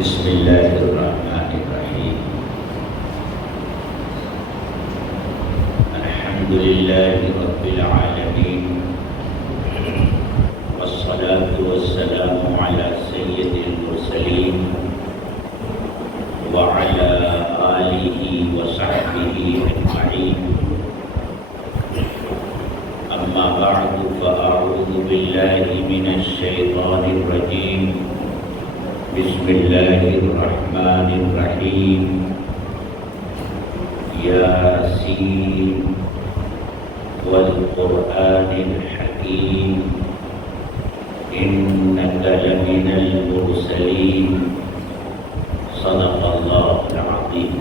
بسم اللہ الرحمن الرحیم الحمد للہ رب العالمین والصلاة والسلام علی سید المرسلین وعلى آلہ وصحبہ اجمعین اما بعد فاعوذ باللہ من الشیطان الرجیم بسم اللہ الرحمن الرحیم یاسین والقرآن الحکیم انک لمن المرسلین صدق اللہ العظیم۔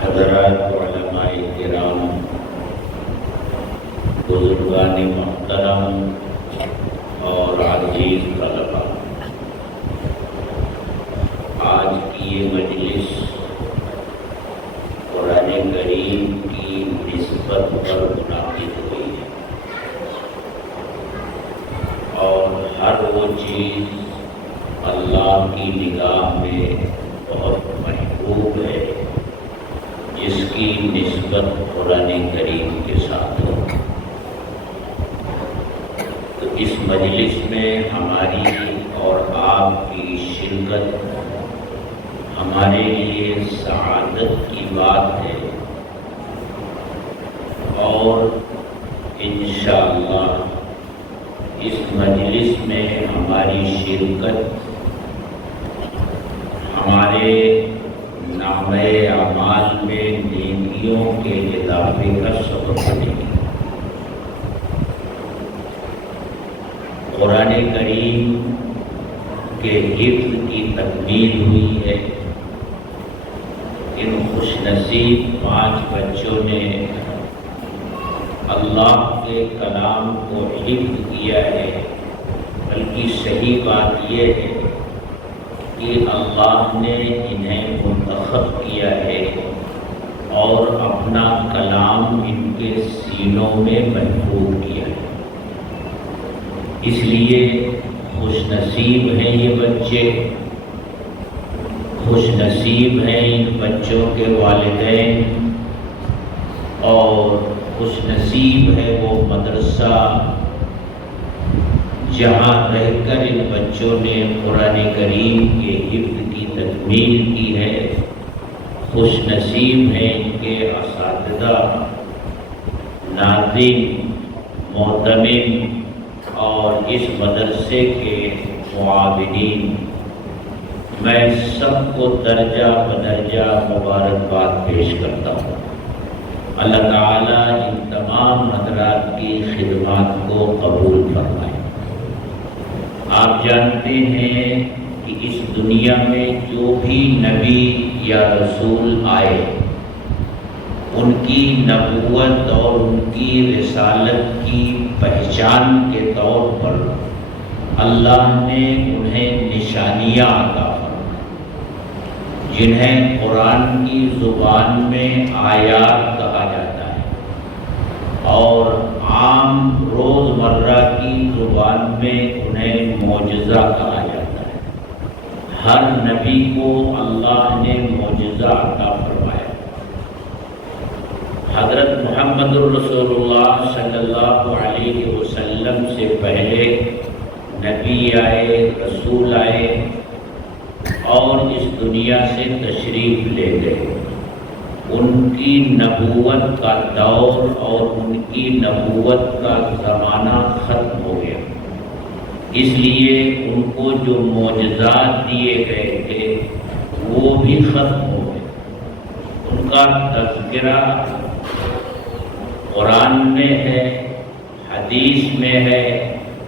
حضرات علماء کرام، بزرگان محترم اور عزیز طلباء، آج کی یہ مجلس قرآن کریم کی نسبت پر منعقد ہوئی ہے، اور ہر وہ چیز اللہ کی نگاہ میں بہت محبوب ہے جس کی نسبت قرآن کریم کے ساتھ ہو۔ اس مجلس میں ہماری اور آپ کی شرکت ہمارے لیے سعادت کی بات ہے، اور انشاءاللہ اس مجلس میں ہماری شرکت ہمارے نامہ اعمال میں نیکیوں کے اضافے کا سبب بنے گی۔ قرآن کریم کے حفظ کی تکمیل ہوئی ہے۔ ان خوش نصیب 5 بچوں نے اللہ کے کلام کو حفظ کیا ہے، بلکہ صحیح بات یہ ہے کہ اللہ نے انہیں منتخب کیا ہے اور اپنا کلام ان کے سینوں میں محفوظ کیا ہے۔ اس لیے خوش نصیب ہیں یہ بچے، خوش نصیب ہیں ان بچوں کے والدین، اور خوش نصیب ہے وہ مدرسہ جہاں رہ کر ان بچوں نے قرآن کریم کے حفظ کی تکمیل کی ہے۔ خوش نصیب ہیں ان کے اساتذہ، ناظرین، معتمد اور اس مدرسے کے معاونین۔ میں سب کو درجہ بدرجہ مبارکباد پیش کرتا ہوں۔ اللہ تعالیٰ ان تمام حضرات کی خدمات کو قبول فرمائے۔ آپ جانتے ہیں کہ اس دنیا میں جو بھی نبی یا رسول آئے، ان کی نبوت اور ان کی رسالت کی پہچان کے طور پر اللہ نے انہیں نشانیاں عطا فرمائیں، جنہیں قرآن کی زبان میں آیات کہا جاتا ہے، اور عام روزمرہ کی زبان میں انہیں معجزہ کہا جاتا ہے۔ ہر نبی کو اللہ نے معجزہ عطا فرمایا۔ حضرت محمد رسول اللہ صلی اللہ علیہ وسلم سے پہلے نبی آئے، رسول آئے اور اس دنیا سے تشریف لے گئے۔ ان کی نبوت کا دور اور ان کی نبوت کا زمانہ ختم ہو گیا، اس لیے ان کو جو معجزات دیے گئے تھے وہ بھی ختم ہو گئے۔ ان کا تذکرہ قرآن میں ہے، حدیث میں ہے،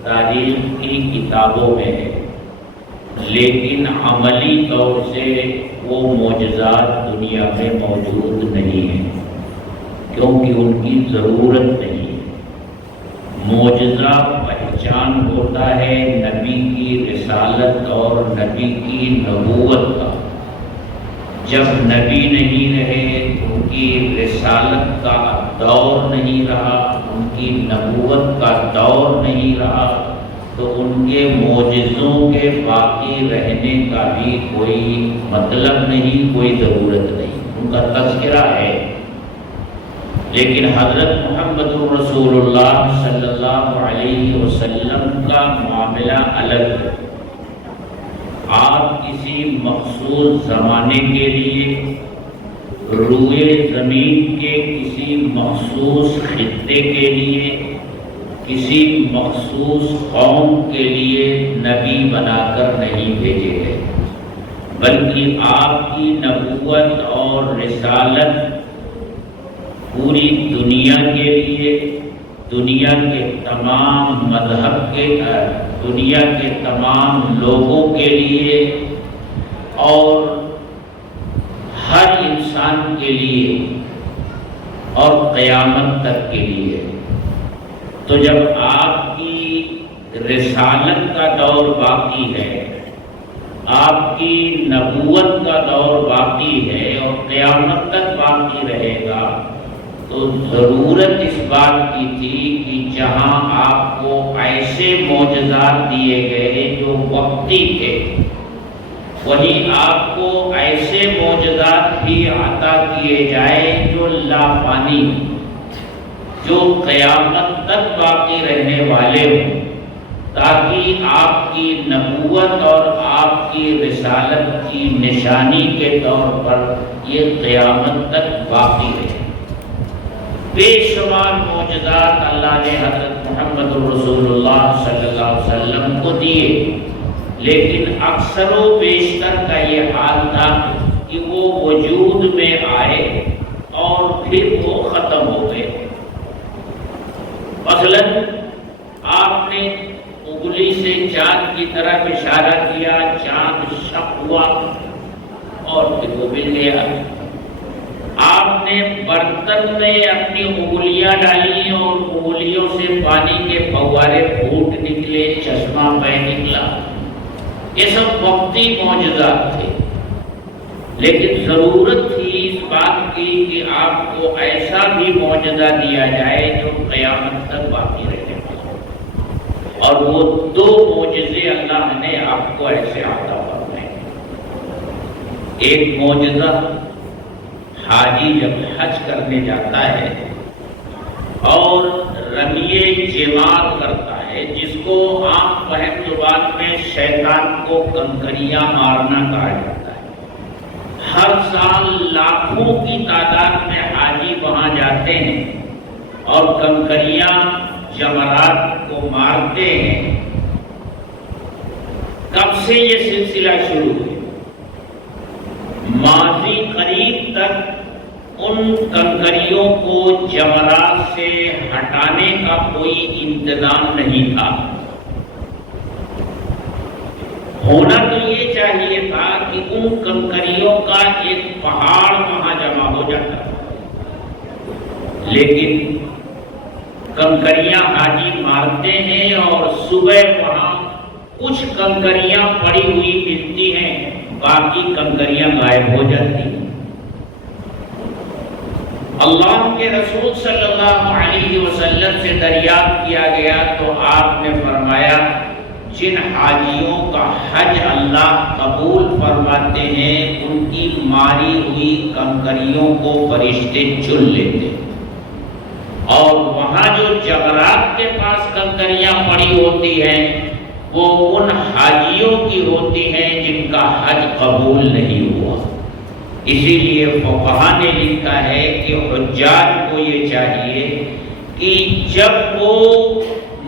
تاریخ کی کتابوں میں ہے، لیکن عملی طور سے وہ معجزات دنیا میں موجود نہیں ہیں، کیونکہ ان کی ضرورت نہیں ہے۔ معجزہ پہچان ہوتا ہے نبی کی رسالت اور نبی کی نبوت کا۔ جب نبی نہیں رہے، ان کی رسالت کا دور نہیں رہا، ان کی نبوت کا دور نہیں رہا، تو ان کے معجزوں کے باقی رہنے کا بھی کوئی مطلب نہیں، کوئی ضرورت نہیں، ان کا تذکرہ ہے۔ لیکن حضرت محمد رسول اللہ صلی اللہ علیہ وسلم کا معاملہ الگ ہے۔ آپ کسی مخصوص زمانے کے لیے روئے زمین کے کسی مخصوص خطے کے لیے کسی مخصوص قوم کے لیے نبی بنا کر نہیں بھیجے گئے، بلکہ آپ کی نبوت اور رسالت پوری دنیا کے لیے، دنیا کے تمام مذہب کے، دنیا کے تمام لوگوں کے لیے اور ہر انسان کے لیے اور قیامت تک کے لیے۔ تو جب آپ کی رسالت کا دور باقی ہے، آپ کی نبوت کا دور باقی ہے اور قیامت تک باقی رہے گا، تو ضرورت اس بات کی تھی کہ جہاں آپ کو ایسے معجزات دیے گئے جو وقتی تھے، وہیں آپ کو ایسے معجزات بھی عطا کیے جائیں جو لافانی، جو قیامت تک باقی رہنے والے ہوں، تاکہ آپ کی نبوت اور آپ کی رسالت کی نشانی کے طور پر یہ قیامت تک باقی رہے۔ بے شمار معجزات اللہ نے حضرت محمد رسول اللہ صلی اللہ علیہ وسلم کو دیے، لیکن اکثر و بیشتر کا یہ حال تھا کہ وہ وجود میں آئے اور پھر وہ ختم ہو گئے۔ مثلاً آپ نے انگلی سے چاند کی طرف اشارہ کیا، چاند شق ہوا اور پھر وہ مل گیا۔ آپ نے برتن میں اپنی انگلیاں ڈالی اور انگلیوں سے پانی کے فوارے پھوٹ نکلے، چشمہ بہہ نکلا۔ یہ سب وقتی معجزات تھے، لیکن ضرورت تھی اس بات کی کہ آپ کو ایسا بھی معجزہ دیا جائے جو قیامت تک باقی رہنے والا، اور وہ دو معجزے اللہ نے آپ کو ایسے عطا فرمائے۔ ایک معجزہ حاجی جب حج کرنے جاتا ہے اور رمیے جمار کرتا ہے، جس کو عام فہم زبان میں شیطان کو کنکریاں مارنا کہا جاتا ہے۔ ہر سال لاکھوں کی تعداد میں حاجی وہاں جاتے ہیں اور کنکریاں جمرات کو مارتے ہیں۔ کب سے یہ سلسلہ شروع ہے؟ ماضی قریب تک ان کنکریوں کو جمرات سے ہٹانے کا کوئی انتظام نہیں تھا۔ ہونا تو یہ چاہیے تھا کہ ان کنکریوں کا ایک پہاڑ وہاں جمع ہو جاتا، لیکن کنکریاں حاجی مارتے ہیں اور صبح وہاں کچھ کنکریاں پڑی ہوئی ملتی ہیں، باقی کنکریاں غائب ہو جاتی ہیں۔ اللہ کے رسول صلی اللہ علیہ وسلم سے دریافت کیا گیا تو آپ نے فرمایا، جن حاجیوں کا حج اللہ قبول فرماتے ہیں ان کی ماری ہوئی کنکریوں کو فرشتے چن لیتے، اور وہاں جو جمرات کے پاس کنکریاں پڑی ہوتی ہیں وہ ان حاجیوں کی ہوتی ہیں جن کا حج قبول نہیں ہوا۔ اسی لیے فقہاء نے لکھا ہے کہ حجاج کو یہ چاہیے کہ جب وہ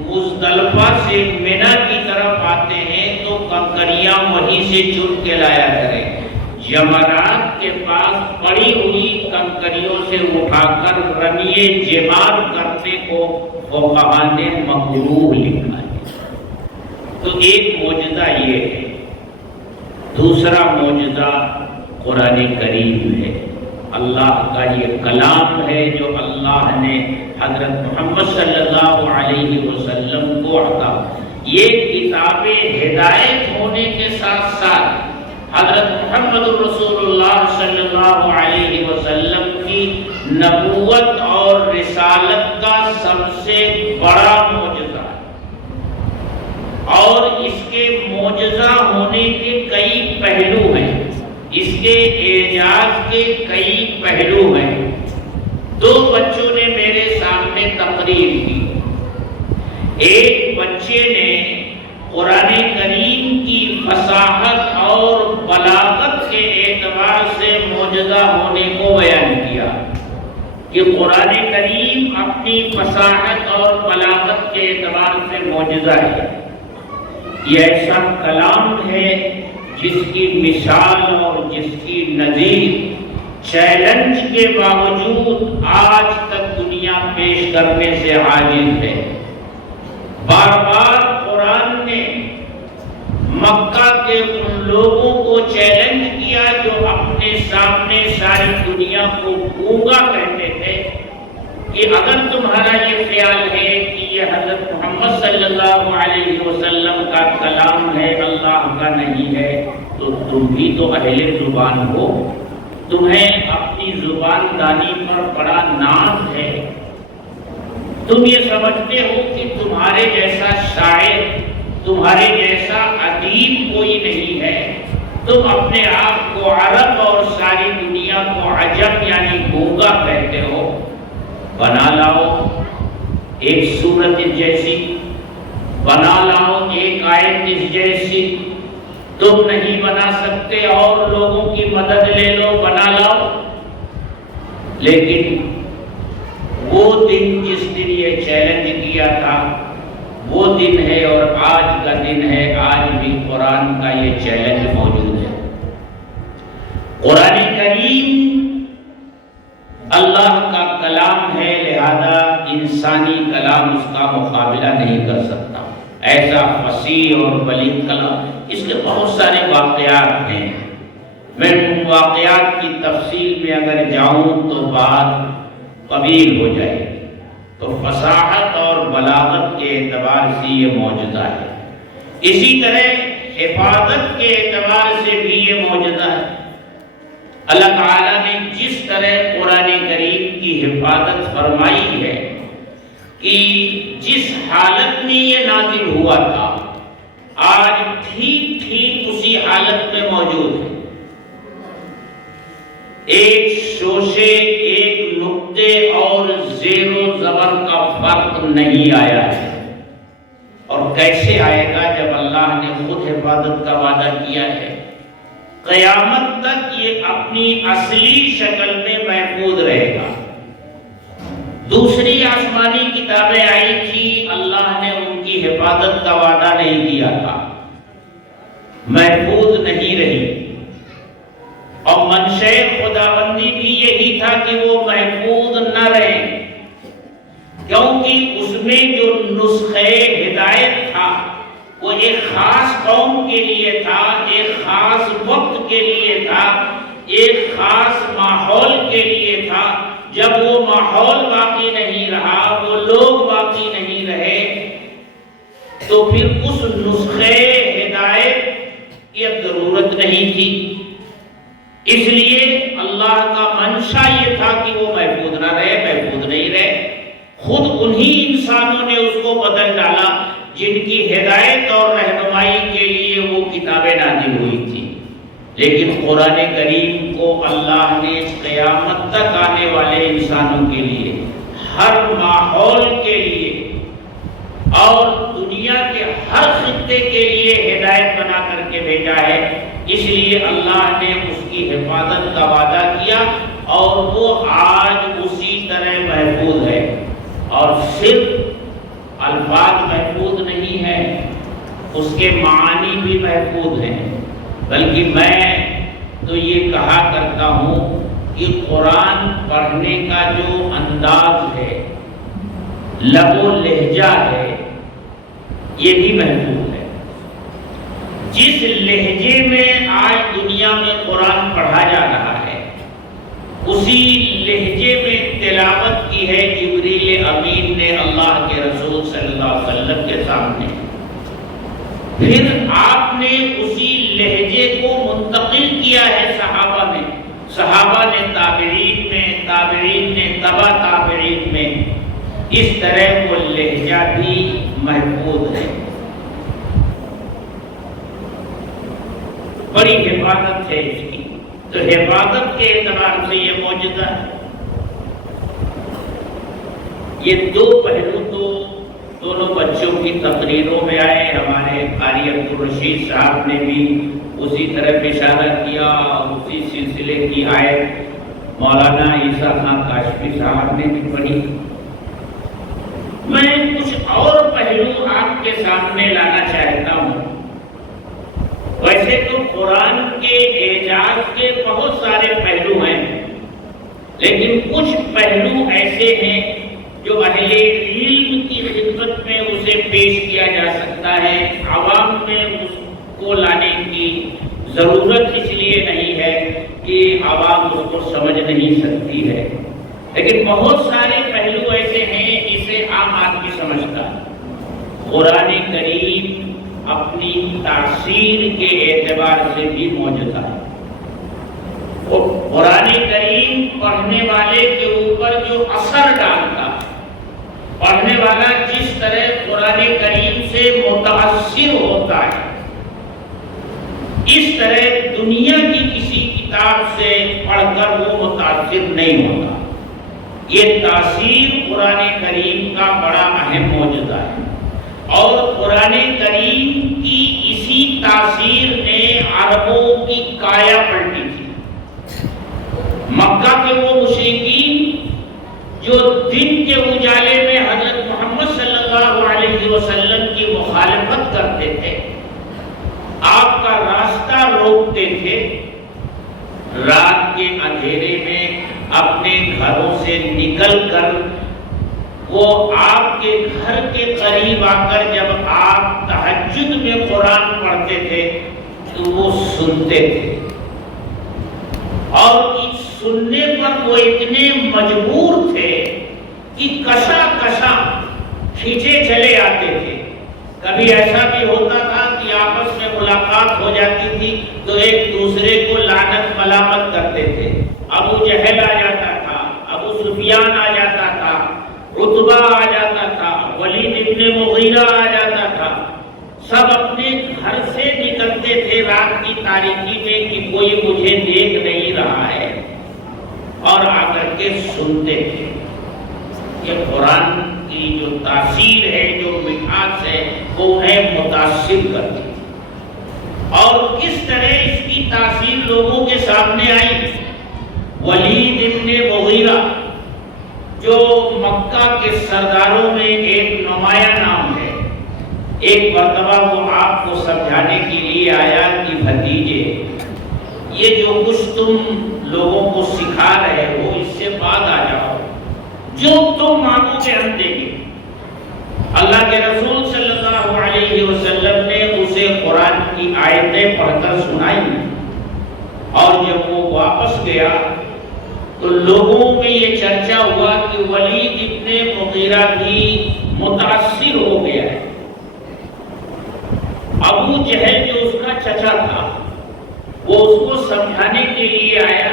مزدلفہ سے منی کی طرف آتے ہیں تو کنکریاں وہیں سے چن کے لایا کریں۔ جمرات کے پاس پڑی ہوئی کنکریوں سے اٹھا کر رمیے جمار کرنے کو فقہاء نے مکروہ لکھا ہے۔ تو ایک معجزہ یہ ہے۔ دوسرا معجزہ قرآن کریم ہے، اللہ کا یہ کلام ہے جو اللہ نے حضرت محمد صلی اللہ علیہ وسلم کو عطا۔ یہ کتاب ہدایت ہونے کے ساتھ ساتھ حضرت محمد رسول اللہ صلی اللہ علیہ وسلم کی نبوت اور رسالت کا سب سے بڑا معجزہ ہے۔ کے اعجاز کے کئی پہلو ہیں۔ دو بچوں نے میرے سامنے تقریر کی۔ ایک بچے نے قرآن کریم کی فصاحت اور بلاغت کے اعتبار سے معجزہ ہونے کو بیان کیا کہ قرآن کریم اپنی فصاحت اور بلاغت کے اعتبار سے معجزہ ہے۔ یہ ایسا کلام ہے جس کی مثال اور جس کی نظیر چیلنج کے باوجود آج تک دنیا پیش کرنے سے عاجز ہے۔ بار بار قرآن نے مکہ کے ان لوگوں کو چیلنج کیا جو اپنے سامنے ساری دنیا کو گونگا کہتے تھے کہ اگر تمہارا یہ خیال ہے کہ یہ حضرت محمد صلی اللہ علیہ وسلم کا کلام ہے، اللہ کا نہیں ہے، تو تم بھی تو اہل زبان ہو، تمہیں اپنی زبان دانی پر بڑا ناز ہے، تم یہ سمجھتے ہو کہ تمہارے جیسا شاعر، تمہارے جیسا ادیب کوئی نہیں ہے، تم اپنے آپ کو عرب اور ساری دنیا کو عجم یعنی گونگا کہتے ہو، بنا لاؤ ایک صورت جیسی، بنا لاؤ ایک آیت اس جیسی، تم نہیں بنا سکتے اور لوگوں کی مدد لے لو، بنا لاؤ۔ لیکن وہ دن جس دن یہ چیلنج کیا تھا وہ دن ہے اور آج کا دن ہے، آج بھی قرآن کا یہ چیلنج موجود ہے۔ قرآن کریم اللہ کا کلام ہے، لہذا انسانی کلام اس کا مقابلہ نہیں کر سکتا، ایسا فصیح اور بلیغ کلام۔ اس کے بہت سارے واقعات ہیں، میں ان واقعات کی تفصیل میں اگر جاؤں تو بات طویل ہو جائے گی۔ تو فصاحت اور بلاغت کے اعتبار سے یہ معجزہ ہے، اسی طرح حفاظت کے اعتبار سے بھی یہ معجزہ ہے۔ اللہ تعالیٰ نے جس طرح قرآن کریم کی حفاظت فرمائی ہے کہ جس حالت میں یہ نازل ہوا تھا آج ٹھیک ٹھیک اسی حالت میں موجود ہے، ایک شوشے، ایک نقطے اور زیر و زبر کا فرق نہیں آیا ہے۔ اور کیسے آئے گا جب اللہ نے خود حفاظت کا وعدہ کیا ہے؟ قیامت تک یہ اپنی اصلی شکل میں محفوظ رہے گا۔ دوسری آسمانی کتابیں آئی تھی، اللہ نے ان کی حفاظت کا وعدہ نہیں کیا تھا، محفوظ نہیں رہی، اور منشأ خداوندی بھی یہی تھا کہ وہ محفوظ نہ رہے، کیونکہ اس میں جو نسخے ہدایت تھا وہ ایک خاص قوم کے لیے تھا، ایک خاص وقت کے لیے تھا، ایک خاص ماحول کے لیے تھا۔ جب وہ ماحول باقی نہیں رہا، وہ لوگ باقی نہیں رہے، تو پھر اس نسخے ہدایت کی ضرورت نہیں تھی۔ اس لیے اللہ کا منشا یہ تھا کہ وہ محفوظ نہ رہے، محفوظ نہیں رہے، خود انہی انسانوں نے اس کو بدل ڈالا جن کی ہدایت اور رہنمائی کے لیے وہ کتابیں نازل ہوئی تھی۔ لیکن قرآن کریم کو اللہ نے قیامت تک آنے والے انسانوں کے لیے، ہر ماحول کے لیے اور دنیا کے ہر خطے کے لیے ہدایت بنا کر کے بھیجا ہے۔ اس لیے اللہ نے اس کی حفاظت کا وعدہ کیا اور وہ آج اسی طرح محفوظ ہے۔ اور صرف الفاظ محفوظ نہیں ہیں، اس کے معانی بھی محفوظ ہیں، بلکہ میں تو یہ کہا کرتا ہوں کہ قرآن پڑھنے کا جو انداز ہے، لب و لہجہ ہے، یہ بھی محفوظ ہے۔ جس لہجے میں آج دنیا میں قرآن پڑھا جا رہا ہے اسی لہجے میں تلاوت کی ہے جبریل امین نے اللہ کے رسول صلی اللہ علیہ وسلم کے سامنے، پھر آپ نے اسی لہجے کو منتقل کیا ہے صحابہ میں، صحابہ نے تابعین میں، تابعین نے تبع تابعین میں، اس طرح وہ لہجہ بھی محفوظ ہے۔ بڑی حفاظت ہے اس کی۔ تو حفاظت کے اعتبار سے یہ معجزہ ہے۔ یہ دو پہلو تو دونوں بچوں کی تقریروں میں آئے۔ ہمارے قاری عبدالرشید صاحب نے بھی اسی طرح اشارہ کیا، اسی سلسلے کی آیت مولانا عیسیٰ خان کاشفی صاحب نے بھی پڑھی۔ میں کچھ اور پہلو آپ کے سامنے لانا چاہتا ہوں۔ ویسے تو قرآن کے اعجاز کے بہت سارے پہلو ہیں، لیکن کچھ پہلو ایسے ہیں جو اہل علم کی خدمت میں اسے پیش کیا جا سکتا ہے۔ عوام میں اس کو لانے کی ضرورت اس لیے نہیں ہے کہ عوام اس کو سمجھ نہیں سکتی ہے، لیکن بہت سارے پہلو ایسے ہیں جسے عام آدمی سمجھتا ہے۔ قرآن کریم اپنی تاثیر کے اعتبار سے بھی معجزہ ہے۔ وہ قرآن کریم پڑھنے والے کے اوپر جو اثر ڈالتا ہے، پڑھنے والا جس طرح قرآن کریم سے متاثر ہوتا ہے، اس طرح دنیا کی کسی کتاب سے پڑھ کر وہ متاثر نہیں ہوتا۔ یہ تاثیر قرآن کریم کا بڑا اہم معجزہ ہے، اور قرآن کریم کی اسی تاثیر نے عربوں کی کایا پلٹی تھی۔ مکہ کے وہ مشرکین جو دن کے اجالے میں حضرت محمد صلی اللہ علیہ وسلم کی مخالفت کرتے تھے، آپ کا راستہ روکتے تھے، رات کے اندھیرے میں اپنے گھروں سے نکل کر وہ آپ کے گھر کے قریب آ کر جب آپ تہجد میں قرآن پڑھتے تھے تو وہ سنتے تھے، اور اس سننے پر وہ اتنے مجبور تھے کہ کشا کشا کھینچے چلے آتے تھے۔ کبھی ایسا بھی ہوتا تھا کہ آپس میں ملاقات ہو جاتی تھی تو ایک دوسرے کو لعنت ملامت کرتے تھے۔ ابو جہل آ جاتا تھا، ابو سفیان آ جاتا تھا، عتبہ آ جاتا تھا، ولید ابن مغیرہ آ جاتا تھا، سب اپنے گھر سے نکلتے تھے رات کی تاریکی میں کہ کوئی مجھے دیکھ نہیں رہا ہے، اور آ کر کے سنتے تھے۔ یہ قرآن کی جو تاثیر ہے، جو مٹھاس ہے، وہ انہیں متاثر کرتی ہے۔ اور کس طرح اس کی تاثیر لوگوں کے سامنے آئی؟ ولید ابن مغیرہ جو مکہ کے سرداروں میں ایک نمایاں نام ہے، ایک مرتبہ وہ آپ کو سمجھانے کے لیے آیا کہ بھتیجے، یہ جو کچھ تم لوگوں کو سکھا رہے ہو اس سے بعد آ جاؤ، جو تم مانگو گے ہم دیں گے۔ اللہ کے رسول صلی اللہ علیہ وسلم نے اسے قرآن کی آیتیں پڑھ کر سنائی، اور جب وہ واپس گیا تو لوگوں میں یہ چرچا ہوا کہ ولید ابن مغیرہ بھی متاثر ہو گیا ہے۔ ابو جہل جو اس کا چچا تھا وہ اس کو سمجھانے کے لیے آیا،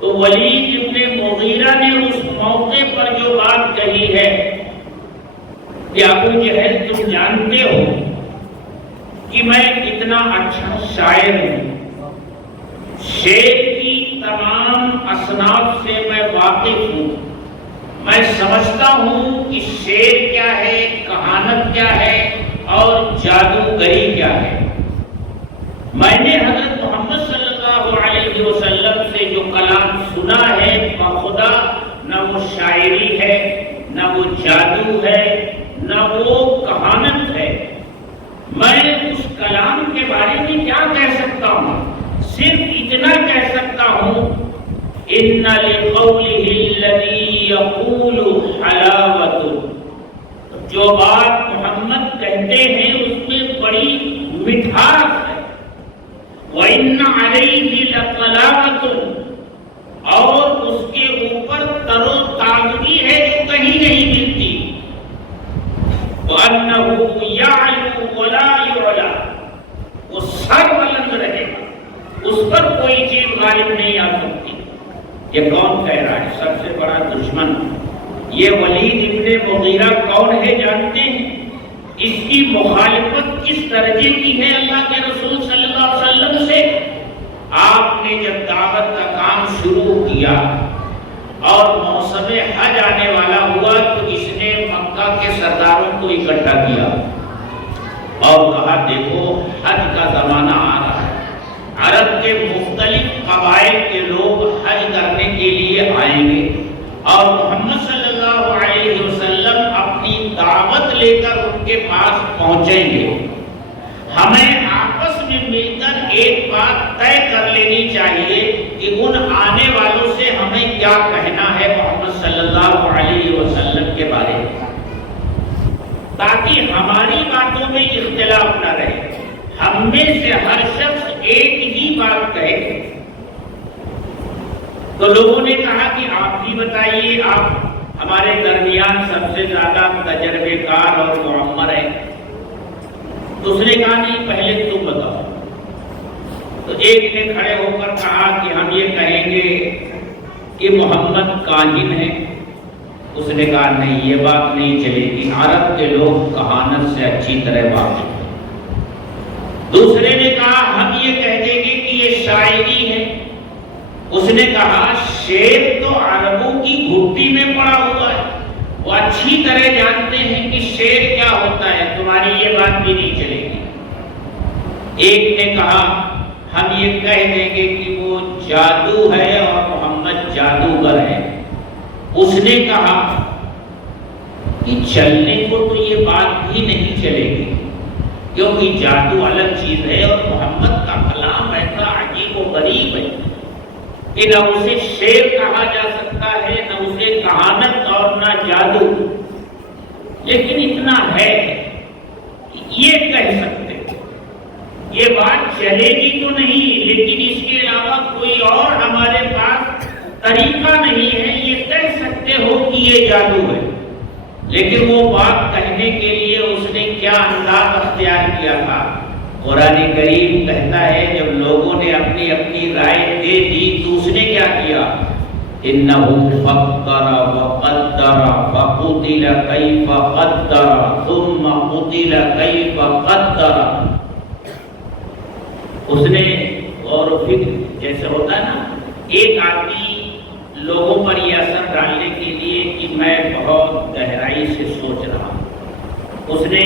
تو ولید ابن مغیرہ نے اس موقع پر جو بات کہی ہے کہ ابو جہل تم جانتے ہو کہ میں کتنا اچھا شاعر ہوں، شعر کی تمام اصناف سے میں واقف ہوں، میں سمجھتا ہوں کہ شعر کیا ہے، کہانت کیا ہے، اور جادوگری کیا ہے۔ میں نے حضرت محمد صلی اللہ علیہ وسلم سے جو کلام سنا ہے بخدا نہ وہ شاعری ہے، نہ وہ جادو ہے، نہ وہ کہانت ہے۔ میں اس کلام کے بارے میں کیا کہہ سکتا ہوں؟ صرف اتنا کہہ سکتا ہوں، ان لقولہ الذی یقول حلاوۃ، جو بات محمد کہتے ہیں اس میں بڑی مٹھاس ہے۔ وَإِنَّ عَلَيْهِ لَطَلَاوَةٌ، اور اس کے اوپر تر و تازگی ہے جو کہیں نہیں ملتی۔ وَأَنَّهُ يَعْلُو وَلَا يُعْلَى، وہ سر بلند رہے گا، اس پر کوئی چیز غالب نہیں آ سکتی۔ یہ کون کہہ رہا ہے؟ سب سے بڑا دشمن۔ یہ ولید ابن مغیرہ کون ہے جانتے ہیں؟ اس کی مخالفت کس درجے کی ہے اللہ کے رسول صلی اللہ علیہ وسلم سے؟ آپ نے جب دعوت کا کام شروع کیا اور موسم حج آنے والا ہوا تو اس نے مکہ کے سرداروں کو اکٹھا کیا اور کہا دیکھو حج کا زمانہ آ رہا ہے، عرب کے مختلف قبائل کے لوگ حج کرنے کے لیے آئیں گے اور محمد صلی اللہ علیہ وسلم اپنی دعوت لے کر ان کے پاس پہنچیں گے۔ ہمیں آپس میں مل کر ایک بات طے کر لینی چاہیے کہ ان آنے والوں سے ہمیں کیا کہنا ہے محمد صلی اللہ علیہ وسلم کے بارے میں، تاکہ ہماری باتوں میں اختلاف نہ رہے، ہم میں سے ہر شخص ایک ہی بات کہے۔ تو لوگوں نے کہا کہ آپ بھی بتائیے، آپ ہمارے درمیان سب سے زیادہ تجربے کار اور معمر ہیں۔ تو اس نے کہا نہیں، پہلے تم بتاؤ۔ تو ایک نے کھڑے ہو کر کہا کہ ہم یہ کہیں گے کہ محمد کاہن ہے۔ اس نے کہا نہیں، یہ بات نہیں چلے گی، عرب کے لوگ کہانت سے اچھی طرح واقف ہیں۔ دوسرے نے کہا ہم یہ کہہ دیں گے کہ یہ شاعری ہے۔ اس نے کہا شعر تو عربوں کی گھٹی میں پڑا ہوا ہے، وہ اچھی طرح جانتے ہیں کہ شعر کیا ہوتا ہے، تمہاری یہ بات بھی نہیں چلے گی۔ ایک نے کہا ہم یہ کہہ دیں گے کہ وہ جادو ہے اور محمد جادوگر ہے۔ اس نے کہا کہ چلنے کو تو یہ بات بھی نہیں چلے گی، کیونکہ جادو الگ چیز ہے اور محمد کا کلام ایسا عجیب و غریب ہے کہ نہ اسے شعر کہا جا سکتا ہے، نہ اسے کہانت اور نہ جادو۔ لیکن اتنا ہے کہ یہ کہہ سکتے، یہ بات چلے گی تو نہیں، لیکن اس کے علاوہ کوئی اور ہمارے پاس طریقہ نہیں ہے، یہ کہہ سکتے ہو کہ یہ جادو ہے۔ لیکن وہ بات کہنے کے لیے اس نے کیا انداز اختیار کیا تھا؟ قرآن کریم کہتا ہے جب لوگوں نے اپنی اپنی رائے دے دی تو اس نے کیا کیا؟ إِنَّهُ فَكَّرَ وَقَدَّرَ فَقُتِلَ كَيْفَ قَدَّرَ ثُمَّ قُتِلَ كَيْفَ قَدَّرَ۔ اس نے غور و فکر، جیسے ہوتا ہے نا، ایک آدمی لوگوں پر یہ اثر ڈالنے کے لیے کہ میں بہت گہرائی سے سوچ رہا ہوں، اس نے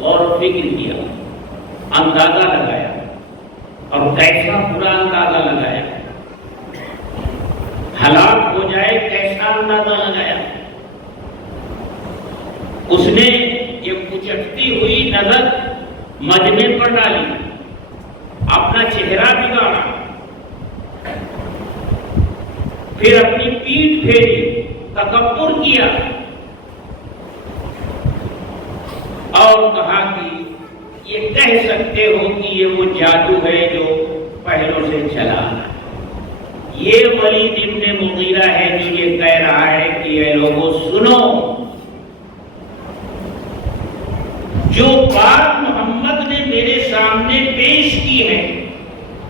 غور و فکر کیا، اندازہ لگایا، اور کیسا برا اندازہ لگایا، ہلاک ہو جائے کیسا اندازہ لگایا۔ اس نے یہ کچٹتی ہوئی نظر مجمع پر ڈالی، اپنا چہرہ بگاڑا، پھر اپنی پیٹھ پھیری، تکبر کیا اور کہا کہ یہ کہہ سکتے ہو کہ یہ وہ جادو ہے جو پہلوں سے چلا ہے۔ یہ ولید ابن مغیرہ ہے جو یہ کہہ رہا ہے کہ یہ لوگوں سنو، جو بات محمد نے میرے سامنے پیش کی ہے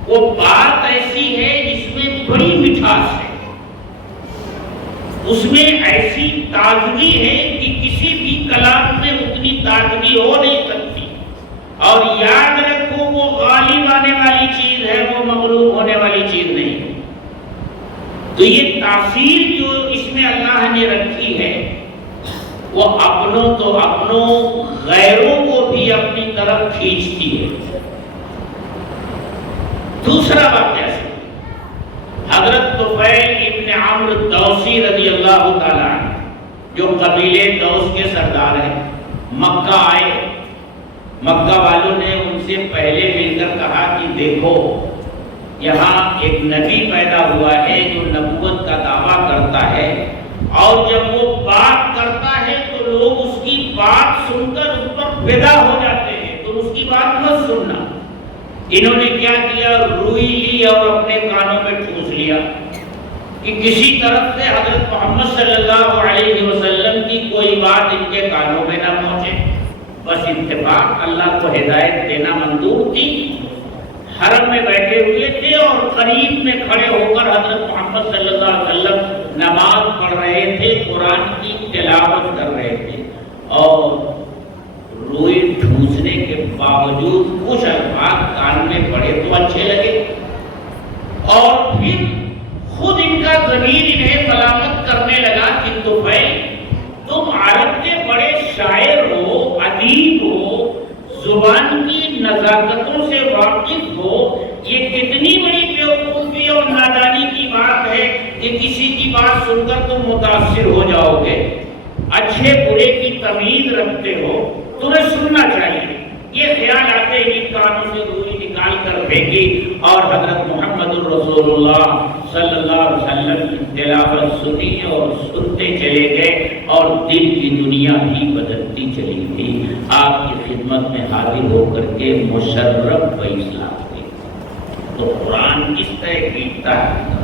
وہ بات ایسی ہے جس میں بڑی مٹھاس ہے، اس میں ایسی تازگی ہے کہ کسی بھی کلام میں اتنی تازگی ہو نہیں سکتی، اور یاد رکھو وہ غالب آنے والی چیز ہے، وہ مغلوب ہونے والی چیز نہیں ہے۔ تو یہ تاثیر جو اس میں اللہ نے رکھی ہے وہ اپنوں تو اپنوں، غیروں کو بھی اپنی طرف کھینچتی ہے۔ دوسرا واقعہ سے حضرت طفیل ابن عمرو الدوسی رضی اللہ تعالیٰ عنہ، جو قبیلے دوس کے سردار ہیں، مکہ آئے۔ مکہ والوں نے ان سے پہلے مل کر کہا کہ دیکھو یہاں ایک نبی پیدا ہوا ہے جو نبوت کا دعویٰ کرتا ہے، اور جب وہ بات کرتا ہے تو لوگ اس کی بات سن کر اس پر فدا ہو جاتے ہیں، تو اس کی بات مت سننا۔ انہوں نے کیا کیا؟ روئی لی اور اپنے کانوں میں ٹھوس لیا کہ کسی طرف سے حضرت محمد صلی اللہ علیہ وسلم کی کوئی بات ان کے کانوں میں نہ پہنچے۔ بس اتفاق، اللہ کو ہدایت دینا منظور تھی۔ حرم میں بیٹھے ہوئے تھے اور قریب میں کھڑے ہو کر حضرت محمد صلی اللہ علیہ وسلم نماز پڑھ رہے تھے، قرآن کی تلاوت کر رہے تھے، اور روئی ٹھوسنے کے باوجود کچھ الفاظ کان میں پڑے تو اچھے لگے، ادیب ہو، زبان کی نزاکتوں سے واقف ہو، یہ کتنی بڑی بیوقوفی اور نادانی کی بات ہے کہ کسی کی بات سن کر تم متاثر ہو جاؤ گے۔ اچھے برے کی تمیز رکھتے ہو، تمہیں سننا چاہیے۔ یہ خیال آتے ہی کانوں سے روئی نکال کر پھینکی اور حضرت محمد الرسول اللہ صلی اللہ علیہ وسلم کی تلاوت سنی اور سنتے چلے گئے اور دل کی دنیا بھی بدلتی چلی گئی۔ آپ کی خدمت میں حاضر ہو کر کے مشرف باسلام ہوئے۔ تو قرآن کس طرح بیتتا ہے؟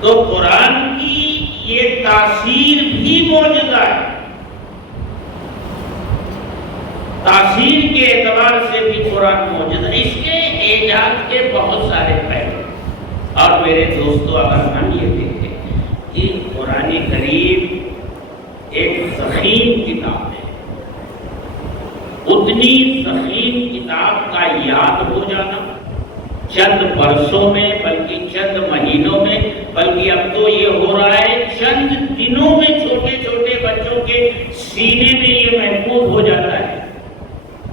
تو قرآن کی یہ تاثیر بھی معجزہ ہے۔ تاثیر کے اعتبار سے بھی قرآن معجزہ ہے۔ اس کے اعجاز کے بہت سارے پہلو، اور میرے دوستو اگر ہم یہ دیکھیں کہ قرآن کریم ایک ضخیم کتاب ہے، اتنی ضخیم کتاب کا یاد ہو جانا چند برسوں میں، بلکہ چند مہینوں میں، بلکہ اب تو یہ ہو رہا ہے چند دنوں میں چھوٹے چھوٹے بچوں کے سینے میں یہ محفوظ ہو جاتا ہے،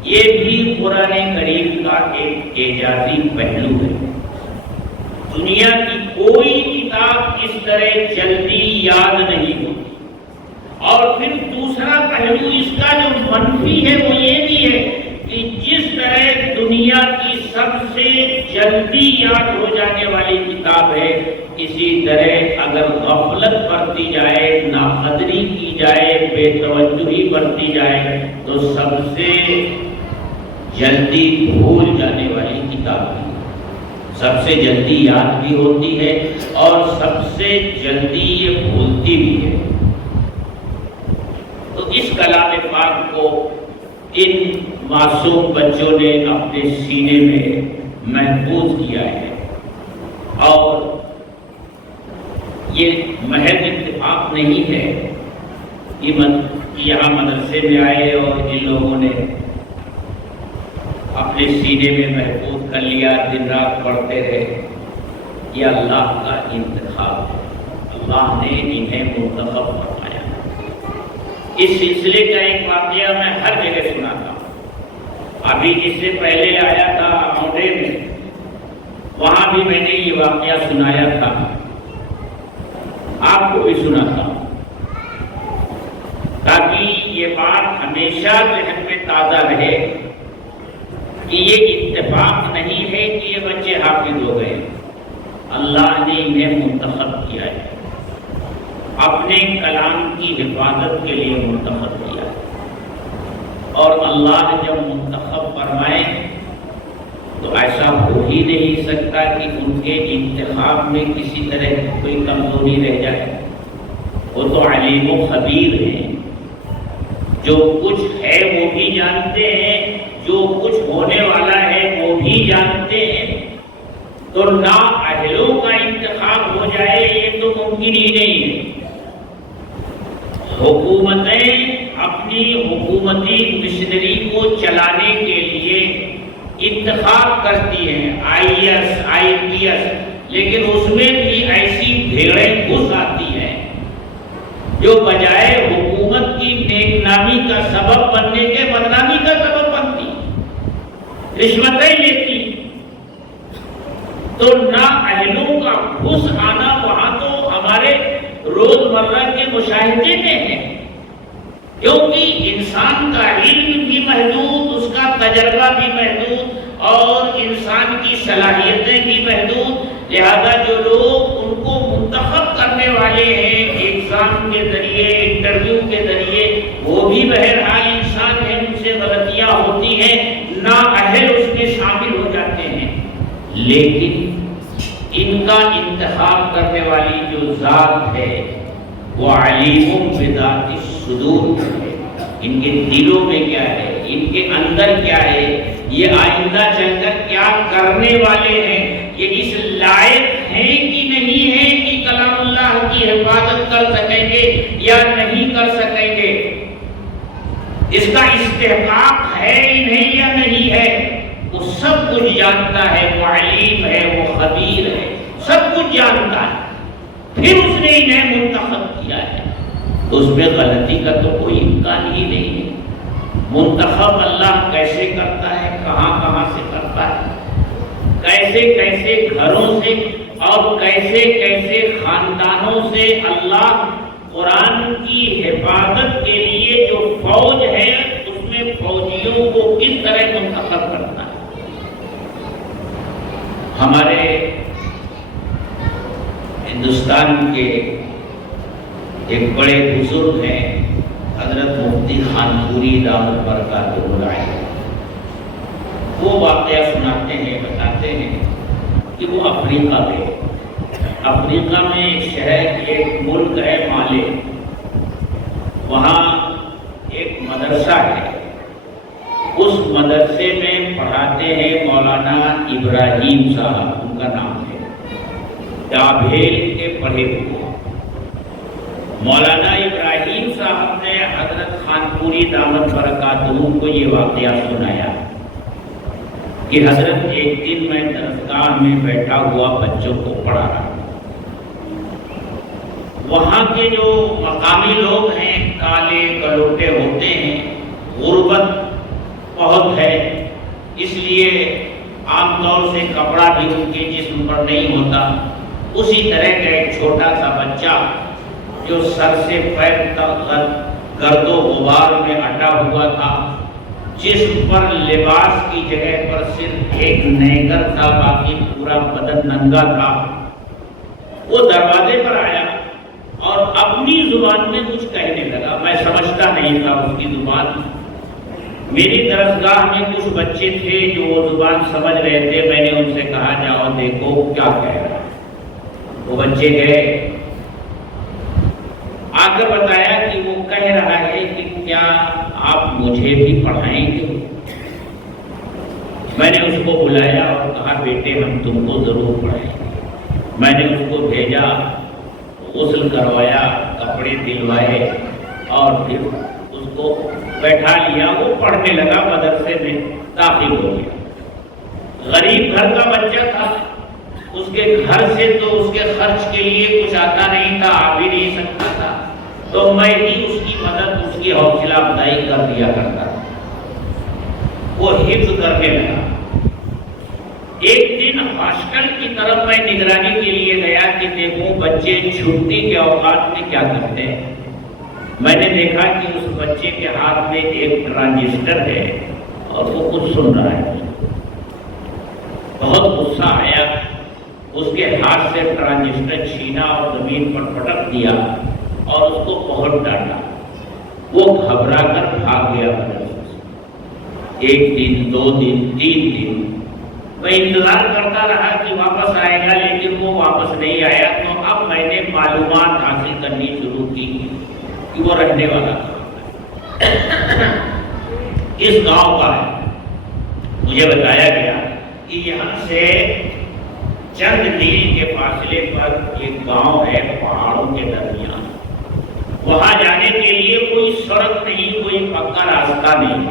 یہ بھی قرآن کریم کا ایک اعجازی پہلو ہے۔ دنیا کی کوئی کتاب اس طرح جلدی یاد نہیں ہوتی۔ اور پھر دوسرا پہلو اس کا جو منفی ہے وہ یہ بھی ہے کہ جس طرح دنیا کی سب سے جلدی یاد ہو جانے والی کتاب ہے، اسی طرح اگر غفلت برتی جائے، ناقدری کی جائے، بے توجہی برتی جائے تو سب سے جلدی بھول جانے والی کتاب ہے، سب سے جلدی یاد بھی ہوتی ہے اور سب سے جلدی یہ بھولتی بھی ہے۔ تو اس کلام پاک کو ان معصوم بچوں نے اپنے سینے میں محفوظ کیا ہے، اور یہ محض اتفاق نہیں ہے کہ یہاں مدرسے میں آئے اور ان لوگوں نے اپنے سینے میں محفوظ کر لیا، دن رات پڑھتے رہے۔ یہ اللہ کا انتخاب ہے، اللہ نے انہیں منتخب فرمایا۔ اس سلسلے کا ایک واقعہ میں ہر جگہ سناتا ہوں۔ ابھی اس سے پہلے آیا تھا آؤڈے میں، وہاں بھی میں نے یہ واقعہ سنایا تھا، آپ کو بھی سناتا ہوں تاکہ یہ بات ہمیشہ ذہن میں تازہ رہے کہ یہ اتفاق نہیں ہے کہ یہ بچے حافظ ہو گئے، اللہ نے انہیں منتخب کیا ہے، اپنے کلام کی حفاظت کے لیے منتخب کیا ہے۔ اور اللہ نے جب منتخب فرمائے تو ایسا ہو ہی نہیں سکتا کہ ان کے انتخاب میں کسی طرح کوئی کمزوری رہ جائے۔ وہ تو علیم و خبیر ہیں، جو کچھ ہے وہ بھی جانتے ہیں، جو کچھ ہونے والا ہے وہ بھی جانتے ہیں۔ تو نااہلوں کا انتخاب ہو جائے یہ تو ممکن ہی نہیں ہے۔ حکومتیں اپنی حکومتی مشنری کو چلانے کے لیے انتخاب کرتی ہیں، I S, I P S, لیکن اس میں بھی ایسی بھیڑیں گھس آتی ہیں جو بجائے حکومت کی نیک نامی کا سبب بننے کے بدنامی کا سبب بنتی، رشوتیں لیتی۔ تو نااہلوں کا گھس آنا وہاں تو ہمارے روزمرہ کے مشاہدے میں ہے، کیونکہ انسان کا علم بھی محدود، اس کا تجربہ بھی محدود، اور انسان کی صلاحیتیں بھی محدود، لہذا جو لوگ ان کو منتخب کرنے والے ہیں ایگزام کے ذریعے، انٹرویو کے ذریعے، وہ بھی بہرحال انسان ہیں، ان سے غلطیاں ہوتی ہیں، نااہل اس میں شامل ہو جاتے ہیں۔ لیکن ان کا انتخاب کرنے والی جو ذات ہے وہ علیم بذات الصدور ہے، ان کے دلوں میں کیا ہے، ان کے اندر کیا ہے، یہ آئندہ چل کر کیا کرنے والے ہیں، یہ اس لائق ہیں کہ نہیں ہیں کہ کلام اللہ کی حفاظت کر سکیں گے یا نہیں کر سکیں گے، اس کا استحقاق ہے انہیں یا نہیں ہے، وہ سب کچھ جانتا ہے، وہ علیم ہے، وہ خبیر ہے، سب کچھ جانتا ہے، پھر اس نے انہیں منتخب کیا ہے، تو اس میں غلطی کا تو کوئی امکان ہی نہیں ہے۔ منتخب اللہ کیسے کرتا ہے، کہاں کہاں سے کرتا ہے، کیسے کیسے گھروں سے اور کیسے کیسے خاندانوں سے اللہ قرآن کی حفاظت کے لیے جو فوج ہے اس میں فوجیوں کو کس طرح منتخب کرتا ہے۔ ہمارے ہندوستان کے ایک بڑے بزرگ ہیں حضرت مفتی خانپوری دامت برکاتہ العالیہ، وہ واقعہ سناتے ہیں، بتاتے ہیں کہ وہ افریقہ گئے۔ افریقہ میں ایک شہر، ایک ملک ہے مالے، وہاں ایک مدرسہ ہے، اس مدرسے میں پڑھاتے ہیں مولانا ابراہیم صاحب، ان کا نام ہے، ڈابھیل کے پڑھے ہوئے۔ مولانا ابراہیم صاحب نے حضرت خانپوری دامت برکاتہ کو یہ واقعہ سنایا کہ حضرت ایک دن میں درسگاہ میں بیٹھا ہوا بچوں کو پڑھا رہا، وہاں کے جو مقامی لوگ ہیں کالے کلوٹے ہوتے ہیں، غربت بہت ہے، اس لیے عام طور سے کپڑا بھی ان کے جسم پر نہیں ہوتا۔ اسی طرح کا ایک چھوٹا سا بچہ جو سر سے پیر تک گرد و غبار میں اٹا ہوا تھا، جسم پر لباس کی جگہ پر صرف ایک نیگر تھا، باقی پورا بدن ننگا تھا، وہ دروازے پر آیا اور اپنی زبان میں کچھ کہنے لگا۔ میں سمجھتا نہیں تھا اس کی زبان۔ میری درسگاہ میں کچھ بچے تھے جو وہ زبان سمجھ رہے تھے، میں نے ان سے کہا جاؤ دیکھو کیا کہہ رہا ہے۔ وہ بچے گئے، آ کر بتایا کہ وہ کہہ رہا ہے کہ کیا آپ مجھے بھی پڑھائیں گے؟ میں نے اس کو بلایا اور کہا بیٹے ہم تم کو ضرور پڑھائیں گے۔ میں نے اس کو بھیجا، غسل کروایا، کپڑے دلوائے اور پھر اس کو بیٹھا لیا، وہ پڑھنے لگا، مدرسے میں داخل ہو گیا۔ غریب گھر کا بچہ تھا، اس کے گھر سے تو اس کے خرچ کے لیے کچھ آتا نہیں تھا، آ بھی نہیں سکتا تھا، تو میں ہی اس کی مدد، اس کی حوصلہ افزائی کر دیا کرتا تھا۔ وہ حفظ کرنے لگا۔ ایک دن ہاسٹل کی طرف میں نگرانی کے لیے گیا کہ دیکھوں بچے چھٹی کے اوقات میں کیا کرتے ہیں۔ میں نے دیکھا کہ اس بچے کے ہاتھ میں ایک ٹرانجسٹر ہے اور وہ کچھ سن رہا ہے۔ بہت غصہ آیا، اس کے ہاتھ سے ٹرانجسٹر چھینا اور زمین پر پٹک دیا اور اس کو بہت ڈانٹا۔ وہ گھبرا کر بھاگ گیا مدرسے سے۔ ایک دن، 2 دن، 3 دن میں انتظار کرتا رہا کہ واپس آئے گا، لیکن وہ واپس نہیں آیا۔ تو اب میں نے معلومات حاصل کرنی شروع کی کہ وہ رہنے والا کس گاؤں کا ہے۔ مجھے بتایا گیا کہ یہاں سے چند میل کے فاصلے پر ایک گاؤں ہے پہاڑوں کے درمیان، وہاں جانے کے لیے کوئی سڑک نہیں، کوئی پکا راستہ نہیں،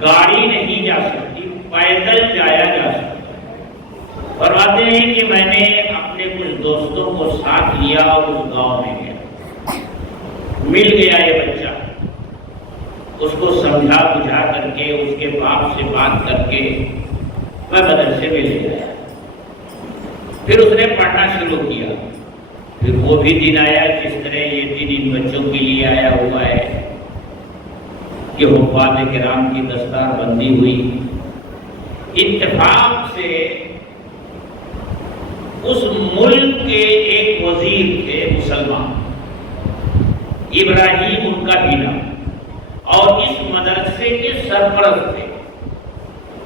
گاڑی نہیں جا سکتی، پیدل جایا جا سکتا۔ فرماتے ہیں کہ میں نے اپنے کچھ دوستوں کو ساتھ لیا اور اس گاؤں میں گیا، مل گیا یہ بچہ، اس کو سمجھا بجھا کر کے، اس کے باپ سے بات کر کے میں مدرسے میں لے گیا۔ پھر اس نے پڑھنا شروع کیا۔ پھر وہ بھی دن آیا جس طرح یہ دن ان بچوں کے لیے آیا ہوا ہے کہ حفاظ کرام کی دستار بندی ہوئی۔ اتفاق سے اس ملک کے ایک وزیر تھے مسلمان، ابراہیم ان کا بھی نام، اور اس مدرسے کے سرپرست تھے۔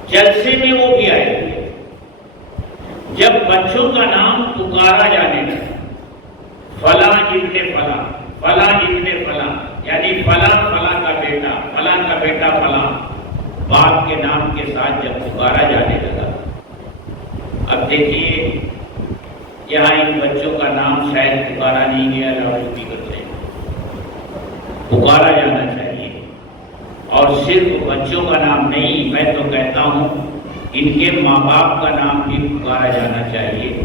جلسے میں وہ بھی آئے ہوئے۔ جب بچوں کا نام پکارا جانے لگا، فلاں ابن فلاں، فلاں ابن فلاں، یعنی فلاں فلاں کا بیٹا، فلاں کا بیٹا فلاں، باپ کے نام کے ساتھ جب پکارا جانے لگا، اب دیکھیے یہاں ان بچوں کا نام شاید پکارا نہیں گیا، لاؤڈ اسپیکر سے پکارا جانا چاہیے، اور صرف بچوں کا نام نہیں، میں تو کہتا ہوں ان کے ماں باپ کا نام بھی پکارا جانا چاہیے،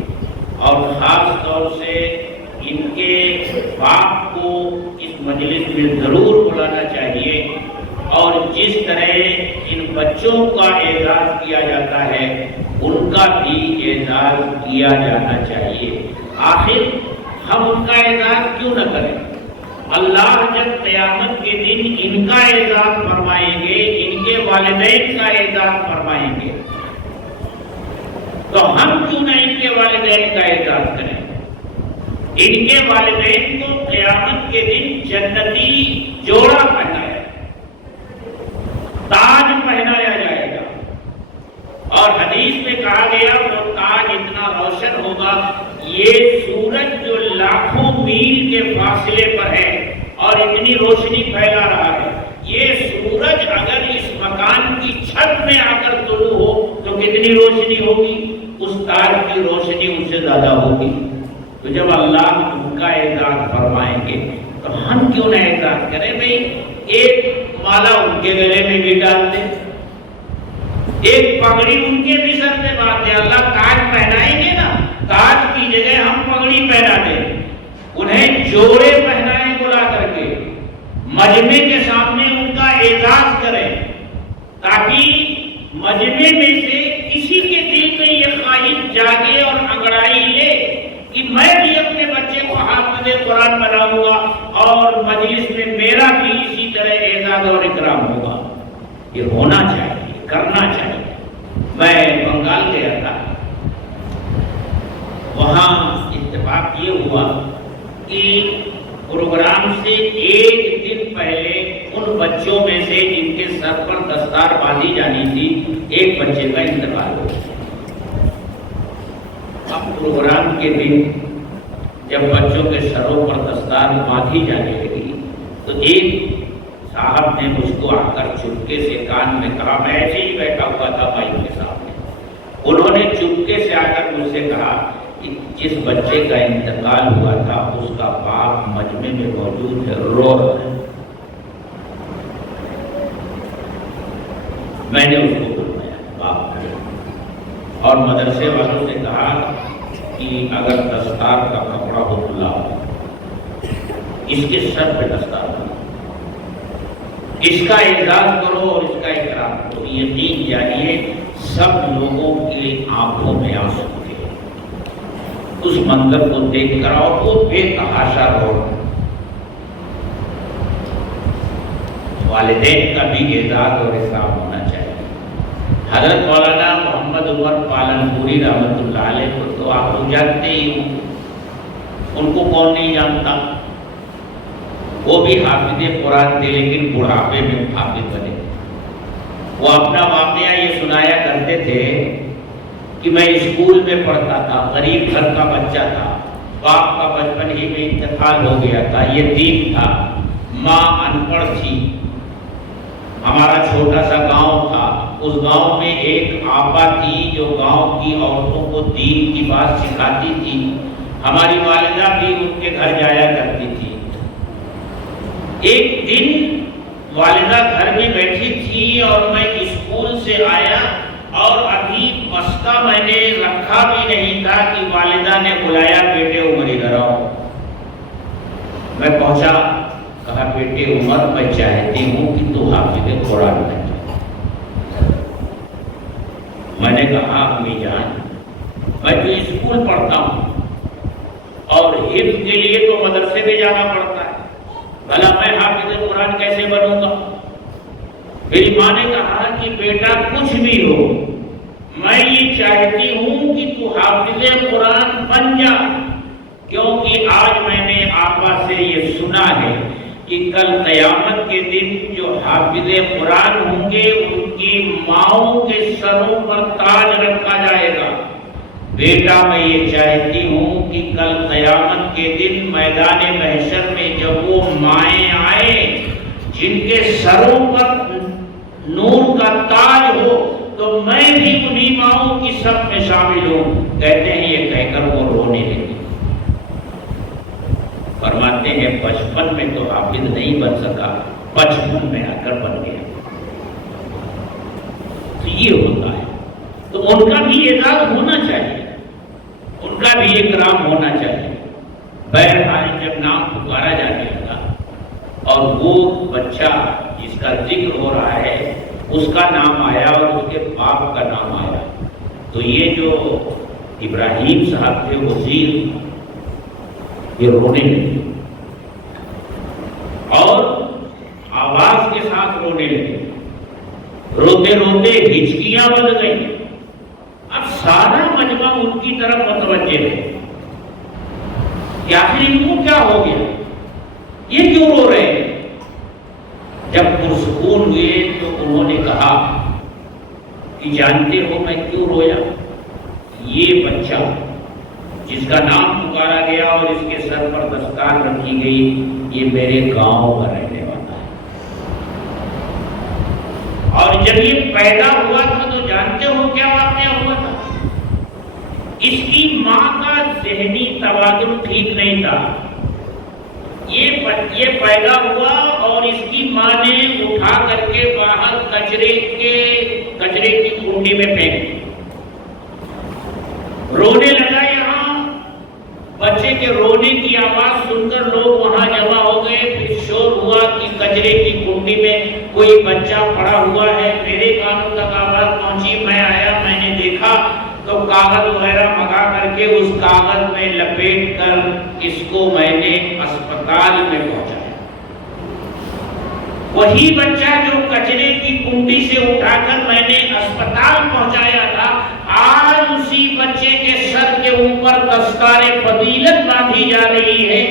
اور خاص طور سے ان کے باپ کو اس مجلس میں ضرور بلانا چاہیے، اور جس بچوں کا اعزاز کیا جاتا ہے ان کا بھی اعزاز کیا جانا چاہیے۔ آخر ہم ان کا اعزاز کیوں نہ کریں؟ اللہ جب قیامت کے دن ان کا اعزاز فرمائیں گے، ان کے والدین کا اعزاز فرمائیں گے، تو ہم کیوں نہ ان کے والدین کا اعزاز کریں؟ ان کے والدین کو قیامت کے دن جنتی جوڑا پہنایا، تاج پہنایا جائے گا، اور حدیث میں کہا گیا وہ تاج اتنا روشن ہوگا، یہ سورج جو لاکھوں میل کے فاصلے پر ہے اور اتنی روشنی پھیلا رہا ہے، یہ سورج اگر اس مکان کی چھت میں آ کر طلوع ہو تو کتنی روشنی ہوگی؟ اس تاج کی روشنی ان سے زیادہ ہوگی۔ تو جب اللہ ان کا اعزاز فرمائیں گے تو ہم کیوں نہ اعزاز کریں؟ بھئی ایک مالا ان کے گلے میں بھی ڈال دیں، ایک پگڑی ان کے بھی سر پہ باندھ دیں۔ اللہ تاج پہنائیں گے نا، تاج کی جگہ ہم پگڑی پہنا دیں، انہیں جوڑے پہنائیں بلا کر کے، مجمع کے سامنے ان کا اعزاز کریں، تاکہ مجمع میں سے کسی کے دل میں یہ خواہش جاگے اور انگڑائی لے کہ میں بھی اپنے بچے کو حافظ قرآن بناؤں گا اور مجلس میں میرا بھی اسی طرح اعزاز اور اکرام ہوگا۔ یہ ہونا چاہیے، کرنا چاہیے۔ میں بنگال گیا تھا، وہاں اتفاق یہ ہوا کہ پروگرام سے ایک دن پہلے ان بچوں میں سے جن کے سر پر دستار باندھی جانی تھی، ایک بچے کا انتقال ہو گیا۔ اب پروگرام کے دن جب بچوں کے سروں پر دستار باندھی جانے لگی تو ایک صاحب نے مجھ کو آ کر چپکے سے کان میں کہا، میں ایسے ہی بیٹھا ہوا تھا بھائی کے سامنے، انہوں نے چپکے سے آ کر مجھ سے کہا کہ جس بچے کا انتقال ہوا تھا اس کا باپ مجمع میں موجود ہے، رو رہا ہے۔ میں نے اس کو بلوایا باپ اور مدرسے والوں سے کہا کہ اگر دستار کا کپڑا ہو تو لاؤ، اس کے سر پہ دستار ہو، اس کا اعزاز کرو اور اس کا اکرام کرو۔ یقین جانیے سب لوگوں کی آنکھوں میں آنسو تھے اس منظر کو دیکھ کر، اور وہ بے تحاشا رو۔ والدین کا بھی اعزاز اور اکرام ہونا چاہیے۔ حضرت مولانا محمد عمر پالن پوری رحمۃ اللہ علیہ کو تو آپ لوگ جانتے ہی ہوں، ان کو کون نہیں جانتا؟ وہ بھی حافظ قرآن تھے لیکن بڑھاپے میں حافظ بنے۔ وہ اپنا واقعہ یہ سنایا کرتے تھے کہ میں اسکول میں پڑھتا تھا، غریب گھر کا بچہ تھا، باپ کا بچپن ہی میں انتقال ہو گیا تھا، یتیم تھا، ماں ان پڑھ تھی، ہمارا چھوٹا سا گاؤں تھا، اس گاؤں میں ایک آپا تھی جو گاؤں کی عورتوں کو دین کی بات سکھاتی تھی، ہماری والدہ بھی ان کے گھر جایا کرتی تھی۔ ایک دن والدہ گھر میں بیٹھی تھی اور میں اسکول سے آیا اور ابھی بستہ میں نے رکھا بھی نہیں تھا کہ والدہ نے بلایا، بیٹے عمر ادھر آؤ۔ میں پہنچا، کہا بیٹے عمر میں چاہتی ہوں کہ تو حافظ قرآن بن جائے۔ میں نے کہا امی جان میں تو اسکول پڑھتا ہوں اور حفظ کے لیے تو مدرسے میں جانا پڑتا ہے، بھلا میں حافظ قرآن کیسے بنوں گا؟ میری ماں نے کہا کہ بیٹا کچھ بھی ہو، میں یہ چاہتی ہوں کہ تو حافظ قرآن بن جا، کیونکہ آج میں نے آپا سے یہ سنا ہے کہ کل قیامت کے دن جو حافظ قرآن ہوں گے ان کی ماؤں کے سروں پر تاج رکھا جائے گا۔ بیٹا میں یہ چاہتی ہوں کہ کل قیامت کے دن میدان محشر میں جب وہ مائیں آئیں جن کے سروں پر نور کا تاج ہو تو میں بھی انہی ماؤں کی صف میں شامل ہوں۔ کہتے ہیں یہ کہہ کر وہ رونے لگی۔ فرماتے ہیں بچپن میں تو حافظ نہیں بن سکا، بچپن میں آ کر بن گیا۔ تو یہ ہوتا ہے، تو ان کا بھی اعزاز ہونا چاہیے، ان کا بھی اکرام ہونا چاہیے۔ بہرحال جب نام پکارا جانے لگا اور وہ بچہ جس کا ذکر ہو رہا ہے اس کا نام آیا اور اس کے باپ کا نام آیا. تو یہ جو ابراہیم صاحب تھے وزیر، یہ رونے لگے اور آواز کے ساتھ رونے لگے. روتے روتے ہچکیاں بن گئی. اب سارا مجمع ان کی طرف متوجہ ہے کہ آخر ان کو کیا ہو گیا، یہ کیوں رو رہے ہیں. جب پرسکون ہوئے تو انہوں نے کہا کہ جانتے ہو میں کیوں رویا؟ یہ بچہ جس کا نام پکارا گیا اور اس کے سر پر دستار رکھی گئی، یہ میرے گاؤں کا رہنے والا ہے. اور جب یہ پیدا ہوا تھا تو جانتے ہو کیا واقعہ ہوا تھا؟ اس کی ماں کا ذہنی توازن ٹھیک نہیں تھا. یہ پیدا ہوا اور اس کی ماں نے اٹھا کر کے باہر کچرے کی کنڈی میں پھینک دی. رونے لگا. یہاں بچے کے رونے کی آواز سن کر لوگ وہاں جمع ہو گئے. پھر شور ہوا کہ کچرے کی کنڈی میں کوئی بچہ پڑا ہوا ہے. میرے کانوں تک آواز پہنچی. میں آیا، میں نے دیکھا تو کاغذ وغیرہ منگا کر کے اس کاغذ میں لپیٹ کر اس کو میں نے اسپتال میں پہنچایا. وہی بچہ جو کچرے کی کنڈی سے اٹھا کر میں نے اسپتال پہنچایا تھا، آج اسی بچے کے سر کے اوپر دستار فضیلت باندھی جا رہی ہے.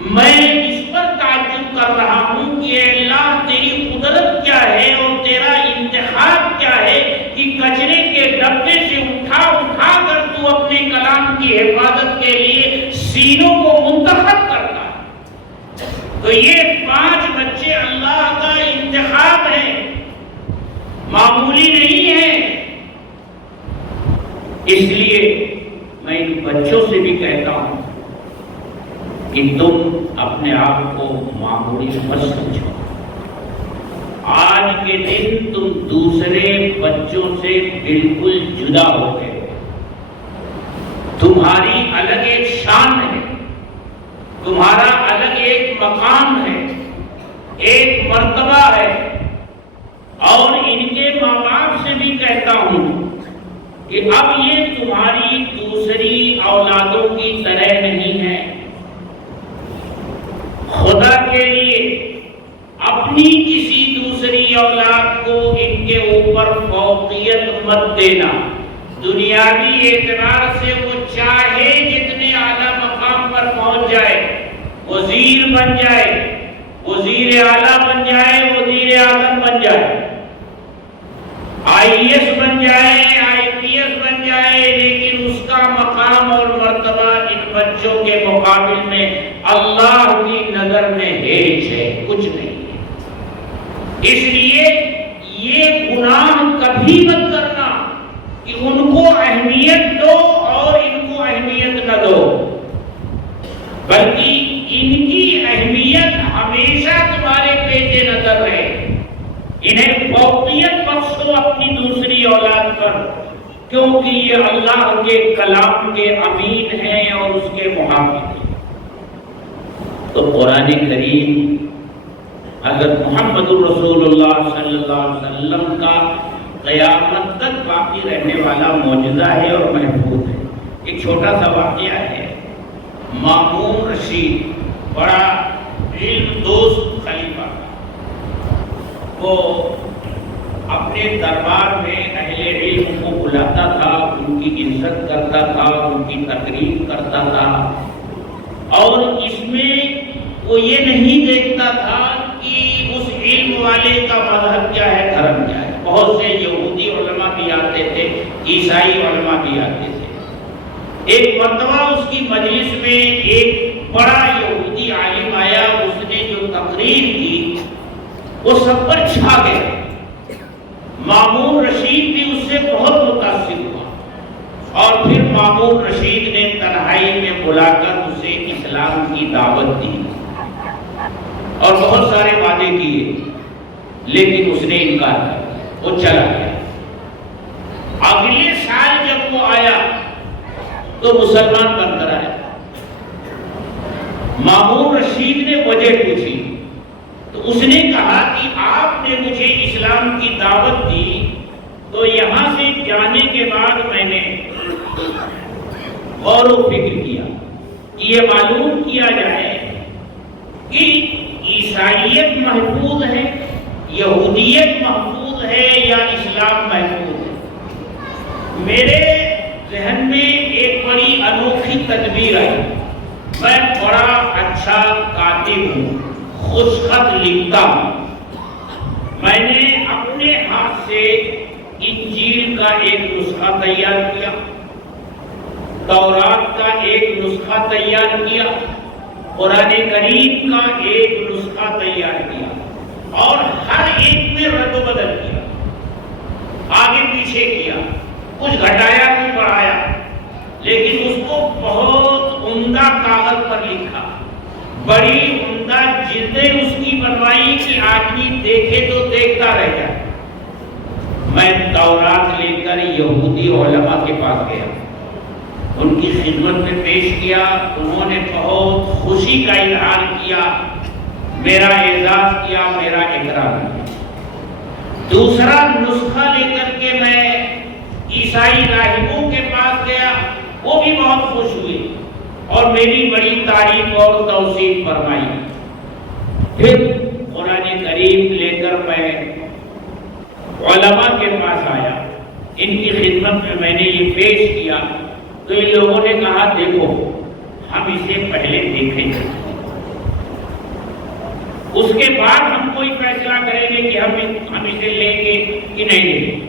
میں اس پر تعجب کر رہا ہوں کہ اے اللہ تیری قدرت کیا ہے اور تیرا انتخاب کیا ہے کہ کچرے کے ڈبے سے اٹھا کر تو اپنے کلام کی حفاظت کے لیے سینوں کو منتخب کرتا ہے. تو یہ 5 بچے اللہ کا انتخاب ہے، معمولی نہیں ہے. اس لیے میں ان بچوں سے بھی کہتا ہوں کہ تم اپنے آپ کو معمولی مت سمجھو. آج کے دن تم دوسرے بچوں سے بالکل جدا ہو گئے. تمہاری الگ ایک شان ہے، تمہارا الگ ایک مقام ہے، ایک مرتبہ ہے. اور ان کے ماں باپ سے بھی کہتا ہوں کہ اب یہ تمہاری دوسری اولادوں کی طرح نہیں ہے. خدا کے لیے اپنی کسی دوسری اولاد کو ان کے اوپر فوقیت مت دینا. دنیاوی اعتبار سے وہ چاہے جتنے اعلیٰ مقام پر پہنچ جائے، وزیر بن جائے، وزیر اعلیٰ بن جائے، وزیر اعظم بن جائے، IAS بن جائے، IPS بن جائے، لیکن اس کا مقام اور مرتبہ ان بچوں کے مقابل میں اللہ کی نظر میں ہیچ ہے، کچھ نہیں ہے. اس لیے یہ گناہ کبھی مت کرنا کہ ان کو اہمیت دو اور ان کو اہمیت نہ دو، بلکہ ان کی اہمیت ہمیشہ تمہارے پیش نظر رہے. انہیں فوقیت بخشو اپنی دوسری اولاد پر، کیونکہ یہ اللہ کے کلام کے امین ہیں اور اس کے محافظ ہیں. تو قرآن کریم حضرت محمد رسول اللہ صلی اللہ علیہ وسلم کا قیامت تک باقی رہنے والا معجزہ ہے اور محفوظ ہے. ایک چھوٹا سا واقعہ ہے. مامون رشید بڑا علم دوست خلیفہ تھا. وہ اپنے دربار میں اہل علم کو بلاتا تھا، ان کی عزت کرتا تھا، ان کی تقریب کرتا تھا. اور اس میں وہ یہ نہیں دیکھتا تھا کہ اس علم والے کا مذہب کیا ہے، دھرم کیا ہے. بہت سے یہودی علماء بھی آتے تھے، عیسائی علماء بھی آتے تھے. ایک مرتبہ اس کی مجلس میں ایک بڑا یہودی عالم آیا. اس نے جو تقریر کی وہ سب پر چھا گیا. مامون رشید بھی اس سے بہت متاثر ہوا اور پھر مامون رشید نے تنہائی میں بلا کر اسے اسلام کی دعوت دی اور بہت سارے وعدے کیے، لیکن اس نے انکار کیا، وہ چلا گیا. اگلے سال جب وہ آیا تو مسلمان بن کر آیا. مامون رشید نے وجہ پوچھی تو اس نے کہا کہ آپ نے مجھے اسلام کی دعوت دی تو یہاں سے جانے کے بعد میں نے غور و فکر کیا کہ یہ معلوم کیا جائے کہ عیسائیت محفوظ ہے، یہودیت محفوظ ہے یا اسلام محفوظ ہے۔ میرے ذہن میں ایک بڑی انوکھی تدبیر آئی۔ میں بڑا اچھا کاتب ہوں، خوش خط لکھتا ہوں۔ میں نے اپنے ہاتھ سے انجیل کا ایک نسخہ تیار کیا، تورات کا ایک نسخہ تیار کیا، قرآن کریم کا ایک نسخہ تیار کیا، اور ہر ایک میں رد و بدل کیا، آگے پیچھے کیا، کچھ گھٹایا کچھ بڑھایا، لیکن اس کو بہت عمدہ کاغذ پر لکھا، بڑی عمدہ جلدیں اس کی بنوائی کہ آدمی دیکھے تو دیکھتا رہ جائے۔ میں تورات لے کر یہودی علماء کے پاس گیا، ان کی خدمت میں پیش کیا، انہوں نے بہت خوشی کا اظہار کیا، میرا اعزاز کیا، میرا اکرام کیا۔ دوسرا نسخہ لے کر کے میں عیسائی راہبوں کے پاس گیا، وہ بھی بہت خوش ہوئے اور میری بڑی تعریف اور توصیف فرمائی۔ پھر قرآن کریم لے کر میں علماء کے پاس آیا، ان کی خدمت میں نے یہ پیش کیا، تو ان لوگوں نے کہا دیکھو ہم اسے پہلے دیکھیں گے، اس کے بعد ہم کوئی فیصلہ کریں گے کہ ہم اسے لیں گے کہ نہیں لیں گے۔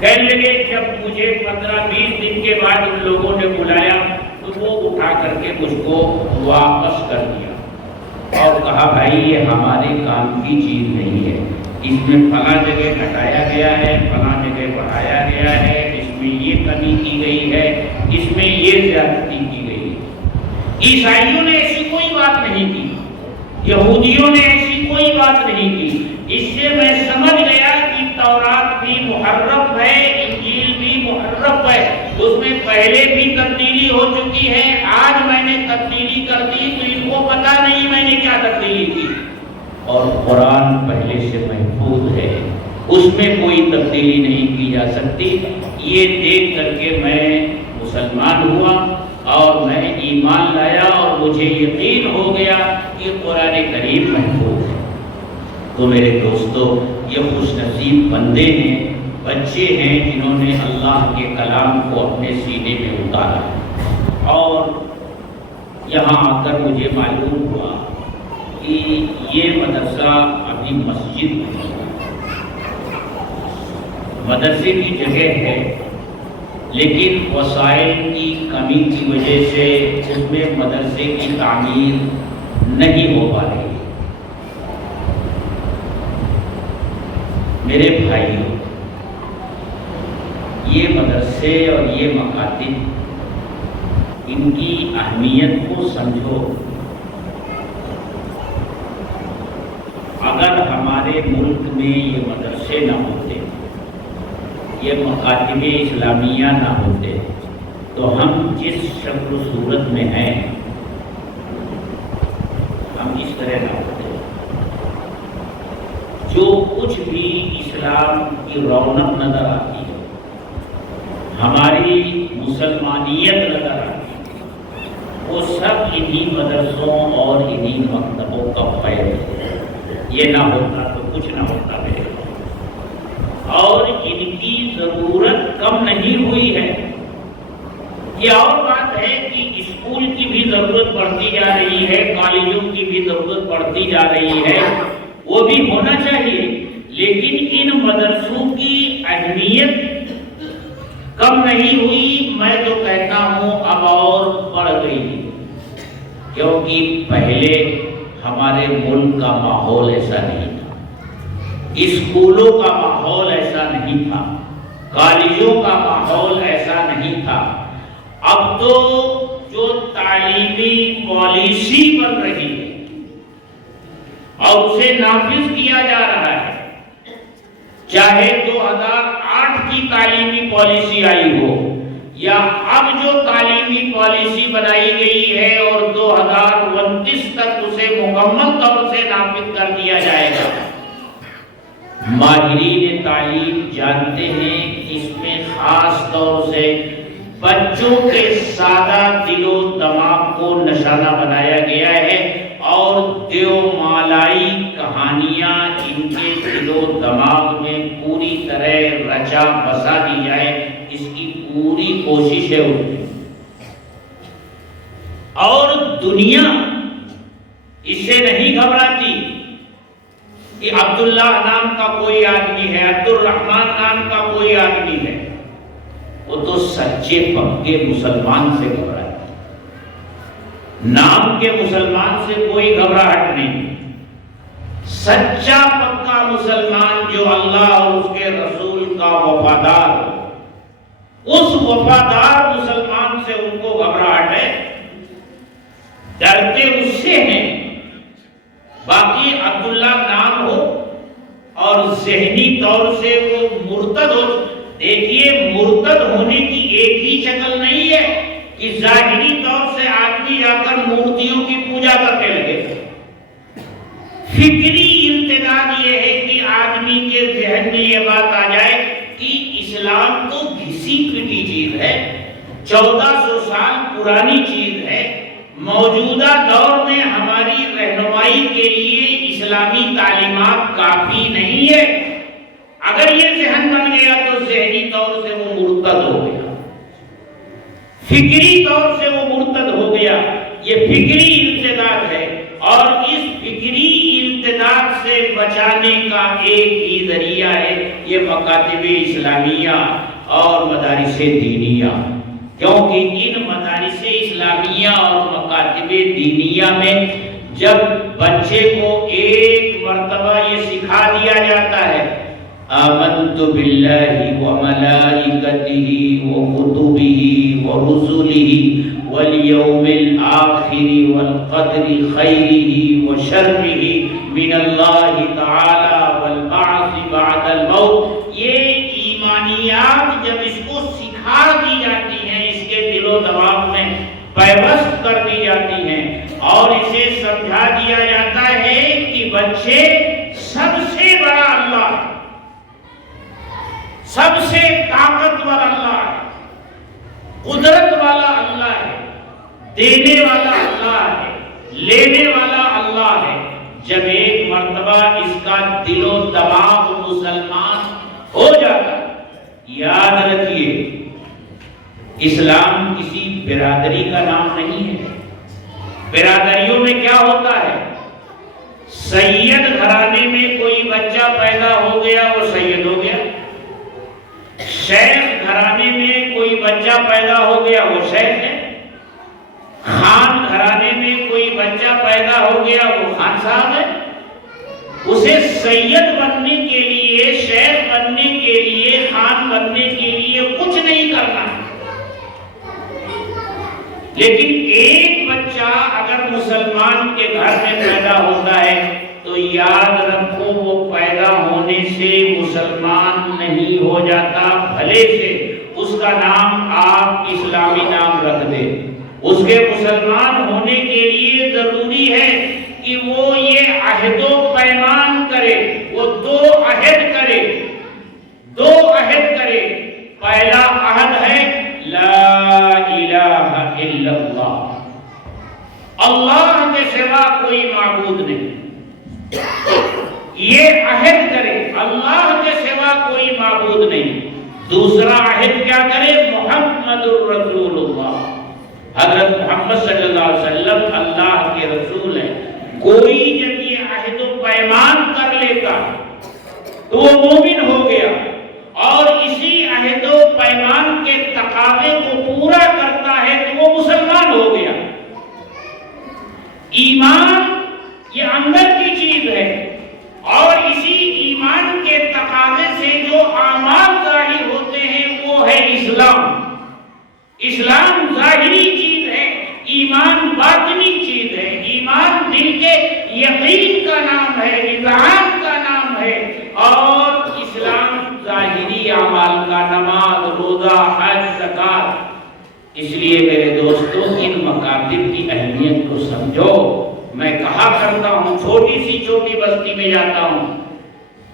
کہنے لگے جب مجھے 15-20 دن کے بعد ان لوگوں نے بلایا تو وہ اٹھا کر کے مجھ کو واپس کر دیا اور کہا بھائی یہ ہمارے کام کی چیز نہیں ہے، اس میں فلاں جگہ گھٹایا گیا ہے، فلاں جگہ بڑھایا گیا ہے، اس میں یہ کمی کی گئی ہے، اس میں یہ زیادتی کی گئی ہے۔ عیسائیوں نے ایسی کوئی بات نہیں کی، یہودیوں نے ایسی کوئی بات نہیں کی۔ اس سے میں سمجھ گیا کہ تورات بھی محرف ہے، انجیل بھی محرف ہے، اس میں پہلے بھی تبدیلی ہو چکی ہے، آج میں نے تبدیلی کر دی تو ان کو پتا نہیں میں نے کیا تبدیلی کی، اور قرآن پہلے سے محفوظ ہے، اس میں کوئی تبدیلی نہیں کی جا سکتی۔ یہ دیکھ کر کے میں مسلمان ہوا اور میں ایمان لایا اور مجھے یقین ہو گیا کہ قرآن کریم محفوظ ہے۔ تو میرے دوستو، یہ خوش نصیب بندے ہیں، بچے ہیں جنہوں نے اللہ کے کلام کو اپنے سینے میں اتارا، اور یہاں آ کر مجھے معلوم ہوا کہ یہ مدرسہ ابھی مسجد نہیں، مدرسے کی جگہ ہے، لیکن وسائل کی کمی کی وجہ سے اس میں مدرسے کی تعمیر نہیں ہو پا رہی۔ میرے بھائیوں، یہ مدرسے اور یہ مکاتب، ان کی اہمیت کو سمجھو۔ اگر ہمارے ملک میں یہ مدرسے نہ ہوتے، یہ مکاتب اسلامیہ نہ ہوتے، تو ہم جس شکل و صورت میں ہیں ہم اس طرح نہ ہوتے۔ جو کچھ بھی اسلام کی رونق نظر آتی ہے، ہماری مسلمانیت نظر آتی ہے، وہ سب انہی مدرسوں اور انہی مکتبوں کا فیض ہے۔ یہ نہ ہوتا تو کچھ نہ ہوتا میرے، اور ان کی ضرورت کم نہیں ہوئی ہے۔ یہ اور بات ہے کہ اسکول کی بھی ضرورت بڑھتی جا رہی ہے، کالجوں کی بھی ضرورت بڑھتی جا رہی ہے، وہ بھی ہونا چاہیے، لیکن ان مدرسوں کی اہمیت کم نہیں ہوئی، میں تو کہتا ہوں اب اور بڑھ گئی، کیونکہ پہلے ہمارے ملک کا ماحول ایسا نہیں تھا، اسکولوں کا ماحول ایسا نہیں تھا، کالجوں کا ماحول ایسا نہیں تھا۔ اب تو جو تعلیمی پالیسی بن رہی ہے اور اسے نافذ کیا جا رہا ہے، چاہے 2008 کی تعلیمی پالیسی آئی ہو یا اب جو تعلیمی پالیسی بنائی گئی ہے اور 2029 تک اسے مکمل طور سے نافذ کر دیا جائے گا، ماہرین تعلیم جانتے ہیں اس میں خاص طور سے بچوں کے سادہ دل و دماغ کو نشانہ بنایا گیا ہے اور دیومالائی کہانیاں ان کے دل و دماغ میں پوری طرح رچا بسا دی جائے، اس کی پوری کوشش ہے ان کی۔ اور دنیا اس سے نہیں گھبراتی کہ عبداللہ نام کا کوئی آدمی ہے، عبد الرحمن نام کا کوئی آدمی ہے، وہ تو سچے پکے مسلمان سے گھبراتا ہے۔ نام کے مسلمان سے کوئی گھبراہٹ نہیں، سچا پکا مسلمان جو اللہ اور اس کے رسول کا وفادار ہو، اس وفادار مسلمان سے ان کو گھبراہٹ ہے، ڈرتے اس سے ہیں۔ باقی عبداللہ نام ہو اور ذہنی طور سے وہ مرتد ہو، دیکھیے مرتد ہونے کی ایک ہی شکل نہیں ہے کہ ظاہری طور سے آدمی جا کر مورتیوں کی پوجا کرنے لگے۔ فکری ارتداد یہ ہے کہ آدمی کے ذہن میں یہ بات آ جائے کہ اسلام تو گھسی پٹی چیز ہے، 1400 سال پرانی چیز ہے، موجودہ دور میں ہماری رہنمائی کے لیے اسلامی تعلیمات کافی نہیں ہے۔ اگر یہ ذہن بن گیا تو ذہنی طور سے وہ مرتد ہو گیا، فکری طور سے وہ مرتد ہو گیا۔ یہ فکری ارتداد ہے اور اس فکری ارتداد سے بچانے کا ایک ہی ذریعہ ہے یہ مکاتب اسلامیہ اور مدارس دینیہ، کیونکہ ان مدارس اسلامیہ اور مکاتب دینیہ میں جب بچے کو ایک مرتبہ یہ سکھا دیا جاتا ہے آمنت باللہ وملائکتہ وکتبہ ورسلہ والیوم الآخر والقدر خیرہ وشرہ من اللہ تعالی والبعث بعد الموت، یہ ایمانیات جب اس کو سکھا دی جاتی ہیں، اس کے دل و دماغ میں پیوست کر دی جاتی ہیں اور اسے سمجھا دیا جاتا ہے کہ بچے سب سے بڑا اللہ ہے، سب سے طاقتور اللہ ہے، قدرت والا اللہ ہے، دینے والا اللہ ہے، لینے والا اللہ ہے۔ جب ایک مرتبہ اس کا دل و دماغ مسلمان ہو جاتا، یاد رکھیے اسلام کسی برادری کا نام نہیں ہے۔ برادریوں میں کیا ہوتا ہے؟ سید گھرانے میں کوئی بچہ پیدا ہو گیا وہ سید ہو گیا، شیخ گھرانے میں کوئی بچہ پیدا ہو گیا وہ شیخ ہے، خان گھرانے میں کوئی بچہ پیدا ہو گیا وہ خان صاحب ہے۔ اسے سید بننے کے لیے، شیخ بننے کے لیے، خان بننے کے لیے کچھ نہیں کرنا، لیکن ایک بچہ اگر مسلمان کے گھر میں پیدا ہوتا ہے تو یاد رکھو وہ پیدا ہونے سے مسلمان نہیں ہو جاتا، بھلے سے اس کا نام آپ اسلامی نام رکھ دیں، اس کے مسلمان ہونے کے لیے ضروری ہے کہ وہ یہ عہد و پیمان کرے، وہ دو عہد کرے، دو عہد کرے۔ پہلا عہد ہے لا الہ الا اللہ، اللہ کے سوا کوئی معبود نہیں، یہ عہد کرے اللہ کے سوا کوئی معبود نہیں۔ دوسرا عہد کیا کرے؟ محمد الرسول اللہ، حضرت محمد صلی اللہ علیہ وسلم اللہ کے رسول ہیں۔ کوئی جب یہ عہد و پیمان کر لیتا تو وہ مومن ہو گیا اور اسی عہد و پیمان کے تقاضے کو پورا کرتا ہے تو وہ مسلمان ہو گیا۔ ایمان یہ اندر کی چیز ہے اور اسی ایمان کے تقاضے سے جو اعمال ظاہر ہوتے ہیں وہ ہے اسلام۔ اسلام ظاہری چیز ہے، ایمان باطنی چیز ہے۔ ایمان دل کے یقین کا نام ہے، اذعان کا نام ہے، اور اسلام ظاہری اعمال کا، نماز، روزہ، حج، زکات۔ اس لیے میرے دوستوں ان مکاتب کی اہمیت کو سمجھو۔ میں کہا کرتا ہوں، چھوٹی سی چھوٹی بستی میں جاتا ہوں،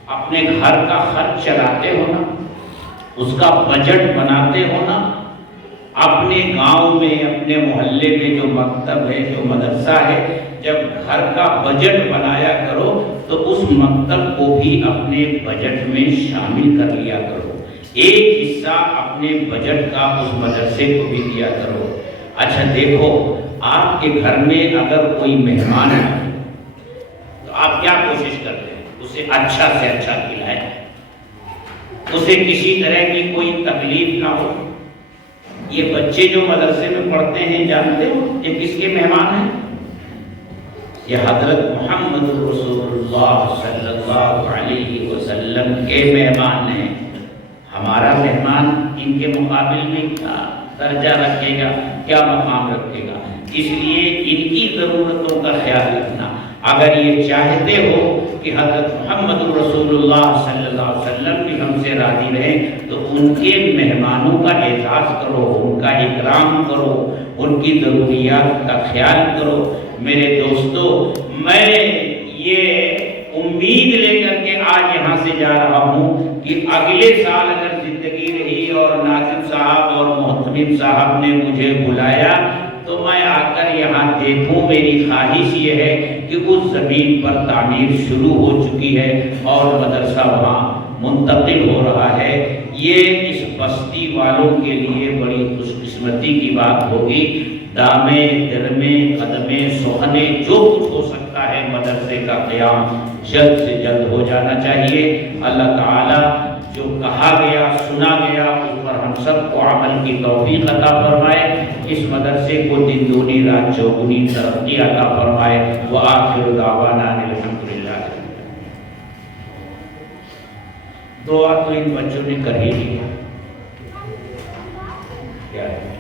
اپنے گھر کا خرچ چلاتے ہو نا، اس کا بجٹ بناتے ہو نا، اپنے گاؤں میں اپنے محلے میں جو مکتب ہے جو مدرسہ ہے، جب گھر کا بجٹ بنایا کرو تو اس مکتب کو بھی اپنے بجٹ میں شامل کر لیا کرو، ایک حصہ اپنے بجٹ کا اس مدرسے کو بھی دیا کرو۔ اچھا دیکھو، آپ کے گھر میں اگر کوئی مہمان ہے تو آپ کیا کوشش کرتے ہیں؟ اسے اچھا سے اچھا کھلائیں، اسے کسی طرح کی کوئی تکلیف نہ ہو۔ یہ بچے جو مدرسے میں پڑھتے ہیں جانتے ہو یہ کس کے مہمان ہیں؟ یہ حضرت محمد رسول اللہ صلی اللہ علیہ وسلم کے مہمان ہیں۔ ہمارا مہمان ان کے مقابل میں کیا درجہ رکھے گا، کیا مقام رکھے گا؟ اس لیے ان کی ضرورتوں کا خیال رکھنا۔ اگر یہ چاہتے ہو کہ حضرت محمد رسول اللہ صلی اللہ علیہ وسلم بھی ہم سے راضی رہیں تو ان کے مہمانوں کا اعزاز کرو، ان کا اکرام کرو، ان کی ضروریات کا خیال کرو۔ میرے دوستو، میں یہ امید لے کر کے آج یہاں سے جا رہا ہوں کہ اگلے سال اگر زندگی رہی اور ناظم صاحب اور محتمم صاحب نے مجھے بلایا تو میں آ کر یہاں دیکھوں۔ میری خواہش یہ ہے کہ اس زمین پر تعمیر شروع ہو چکی ہے اور مدرسہ وہاں منتقل ہو رہا ہے۔ یہ اس بستی والوں کے لیے بڑی خوش قسمتی کی بات ہوگی۔ دامے درمے قدمے سخنے جو کچھ ہو سکتا ہے مدرسے کا قیام جلد سے جلد ہو جانا چاہیے۔ اللہ تعالیٰ جو کہا گیا سنا گیا اس پر ہم سب کو عمل کی توفیق عطا فرمائے، اس مدرسے کو دن دونی رات چوگنی ترقی عطا فرمائے۔ وآخر دعوانا الحمدللہ۔ دعا تو ان بچوں نے کر ہی لی، کیا ہے؟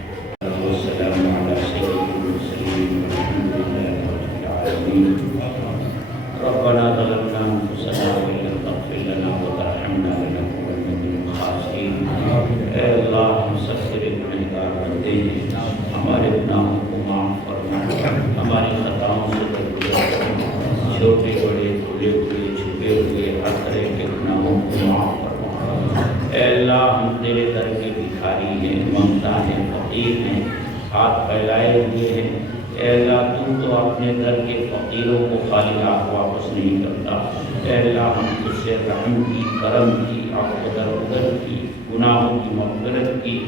ربنا ظلمنا انفسنا وان لم تغفر لنا وترحمنا لنكونن من الخاسرين۔ اے اللہ، ہم سب تیرے گنہگار بندے ہیں، ہمارے گناہوں کو معاف فرما، ہماری خطاؤں سے درگزر فرما، چھوٹے بڑے کھلے ہوئے چھپے ہوئے ہر طرح کے گناہوں کو معاف فرما۔ اے اللہ، ہم تیرے در کے بھکاری ہیں، منگتا ہیں، فقیر ہیں، ہاتھ پھیلائے ہوئے ہیں۔ اے اللہ، تو اپنے در کے فقیروں کو خالی ہاتھ واپس نہیں کرتا۔ اے اللہ، ہم تجھ سے رحم کی، کرم کی، عفو درگزر کی، گناہوں کی مغفرت کی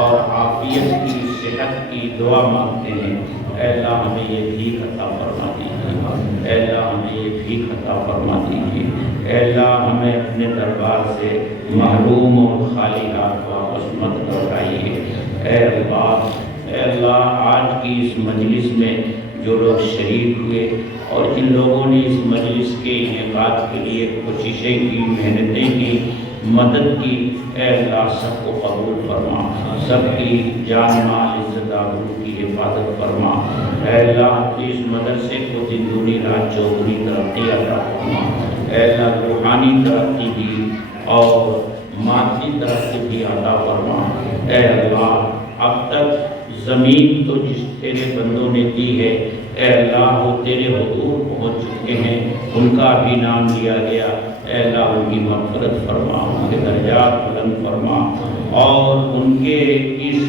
اور عافیت کی، صحت کی دعا مانگتے ہیں۔ اے اللہ، ہمیں یہ بھیک عطا فرما دیجیے۔ اے اللہ، ہمیں یہ بھیک عطا فرما دیجیے۔ اے اللہ، ہمیں اپنے دربار سے محروم اور خالی ہاتھ واپس مت لوٹائیے۔ اے اللہ، اے اللہ، آج کی اس مجلس میں جو لوگ شریک ہوئے اور جن لوگوں نے اس مجلس کے انعقاد کے لیے کوششیں کی، محنتیں کی، مدد کی، اے اللہ سب کو قبول فرما، سب کی جان مال عزت آبرو کی حفاظت فرما۔ اے اللہ، اس مدرسے کو دن دونی رات چوگنی ترقی عطا فرما۔ اے اللہ، روحانی ترقی بھی اور مادی ترقی بھی عطا فرما۔ اے اللہ، اب تک زمین تو جس تیرے بندوں نے دی ہے، اے اللہ وہ تیرے حضور پہنچ چکے ہیں، ان کا بھی نام لیا گیا۔ اے اللہ، ان کی مغفرت فرما، ان کے درجات بلند فرما اور ان کے اس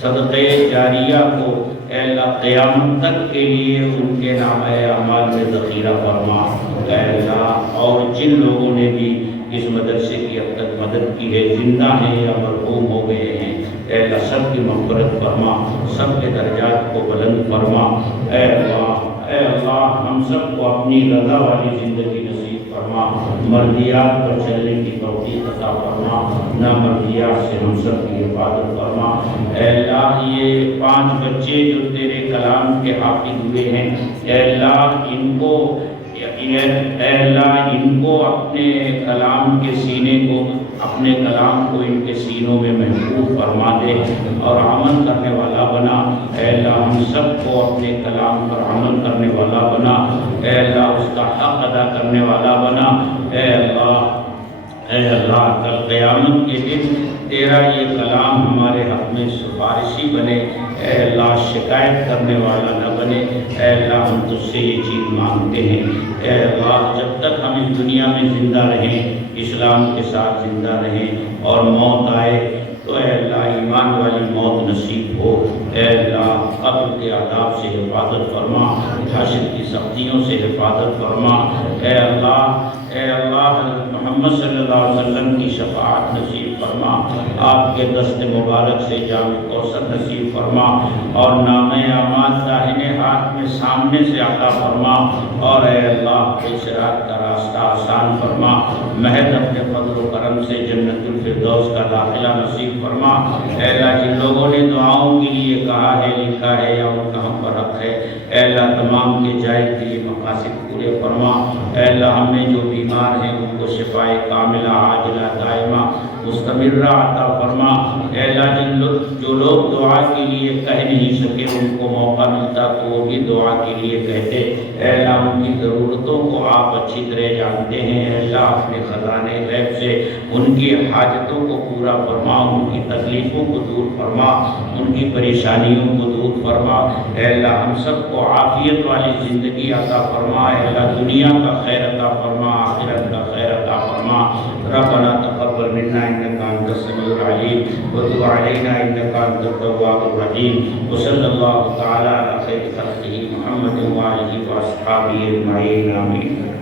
صدقے جاریہ کو اے اللہ قیامت تک کے لیے ان کے نامہ اعمال میں ذخیرہ فرما۔ اے اللہ، اور جن لوگوں نے بھی اس مدرسے کی اب تک مدد کی ہے، زندہ ہیں یا مرحوم ہو گئے ہیں، اے اللہ سب کی مغفرت فرما، سب کے درجات کو بلند فرما۔ اے اللہ، ہم سب کو اپنی رضا والی زندگی نصیب فرما، مرضیات پر چلنے کی توفیق عطا فرما، نامرضیات سے ہم سب کی حفاظت فرما۔ اے اللہ، یہ 5 بچے جو تیرے کلام کے حافظ ہوئے ہیں، اے اللہ ان کو اپنے کلام کے سینے کو، اپنے کلام کو ان کے سینوں میں محفوظ فرما دے اور عمل کرنے والا بنا۔ اے اللہ، ہم سب کو اپنے کلام پر عمل کرنے والا بنا۔ اے اللہ، اس کا حق ادا کرنے والا بنا۔ اے اللہ، اے اللہ کل قیامت کے دن تیرا یہ کلام ہمارے حق میں سفارشی بنے، اے اللہ شکایت کرنے والا نہ بنے۔ اے اللہ ہم تجھ سے یہ چیز مانگتے ہیں، اے اللہ جب تک ہم اس دنیا میں زندہ رہیں، اسلام کے ساتھ زندہ رہیں اور موت آئے تو اے اللہ ایمان والی موت نصیب ہو۔ اے اللہ قبر کے عذاب سے حفاظت فرما، حشر کی سختیوں سے حفاظت فرما۔ اے اللہ حضرت محمد صلی اللہ علیہ وسلم کی شفاعت نصیب فرما، آپ کے دست مبارک سے جام کوثر نصیب فرما، اور نام اعمال داہنے ہاتھ میں سامنے سے عطا فرما، اور اے اللہ صراط کا راستہ آسان فرما، محض اپنے فضل و کرم سے جنت الفردوس کا داخلہ نصیب فرما۔ اے اللہ جن لوگوں نے دعاؤں کے لیے کہا ہے، لکھا ہے یا ان کا ہم پر حق ہے، اے اللہ تمام کے جائز دلی مقاصد پورے فرما۔ اے اللہ ہم میں جو بیمار ہیں ان کو شفائے کاملہ عاجلہ دائمہ مستمرہ عطا فرما۔ اے اللہ جو لوگ دعا کے لیے کہہ نہیں سکے ان کو موقع ملتا تو وہ بھی دعا کے لیے کہتے۔ اے اللہ ان کی ضرورتوں کو آپ اچھی طرح جانتے ہیں، اے اللہ اپنے خزانے غیب سے ان کی حاجتوں کو پورا فرما، ان کی تکلیفوں کو دور فرما، ان کی پریشانیوں کو دور فرما۔ اے اللہ ہم سب کو عافیت والی زندگی عطا فرما، اے اللہ دنیا کا خیر عطا فرما، آخرت کا خیر عطا فرما۔ ربنا تقبل منا انك انت السميع العليم وتب علينا انك انت التواب الرحيم، وصلى الله تعالى على خير خلقه محمد وآله وأصحابه أجمعين، آمين۔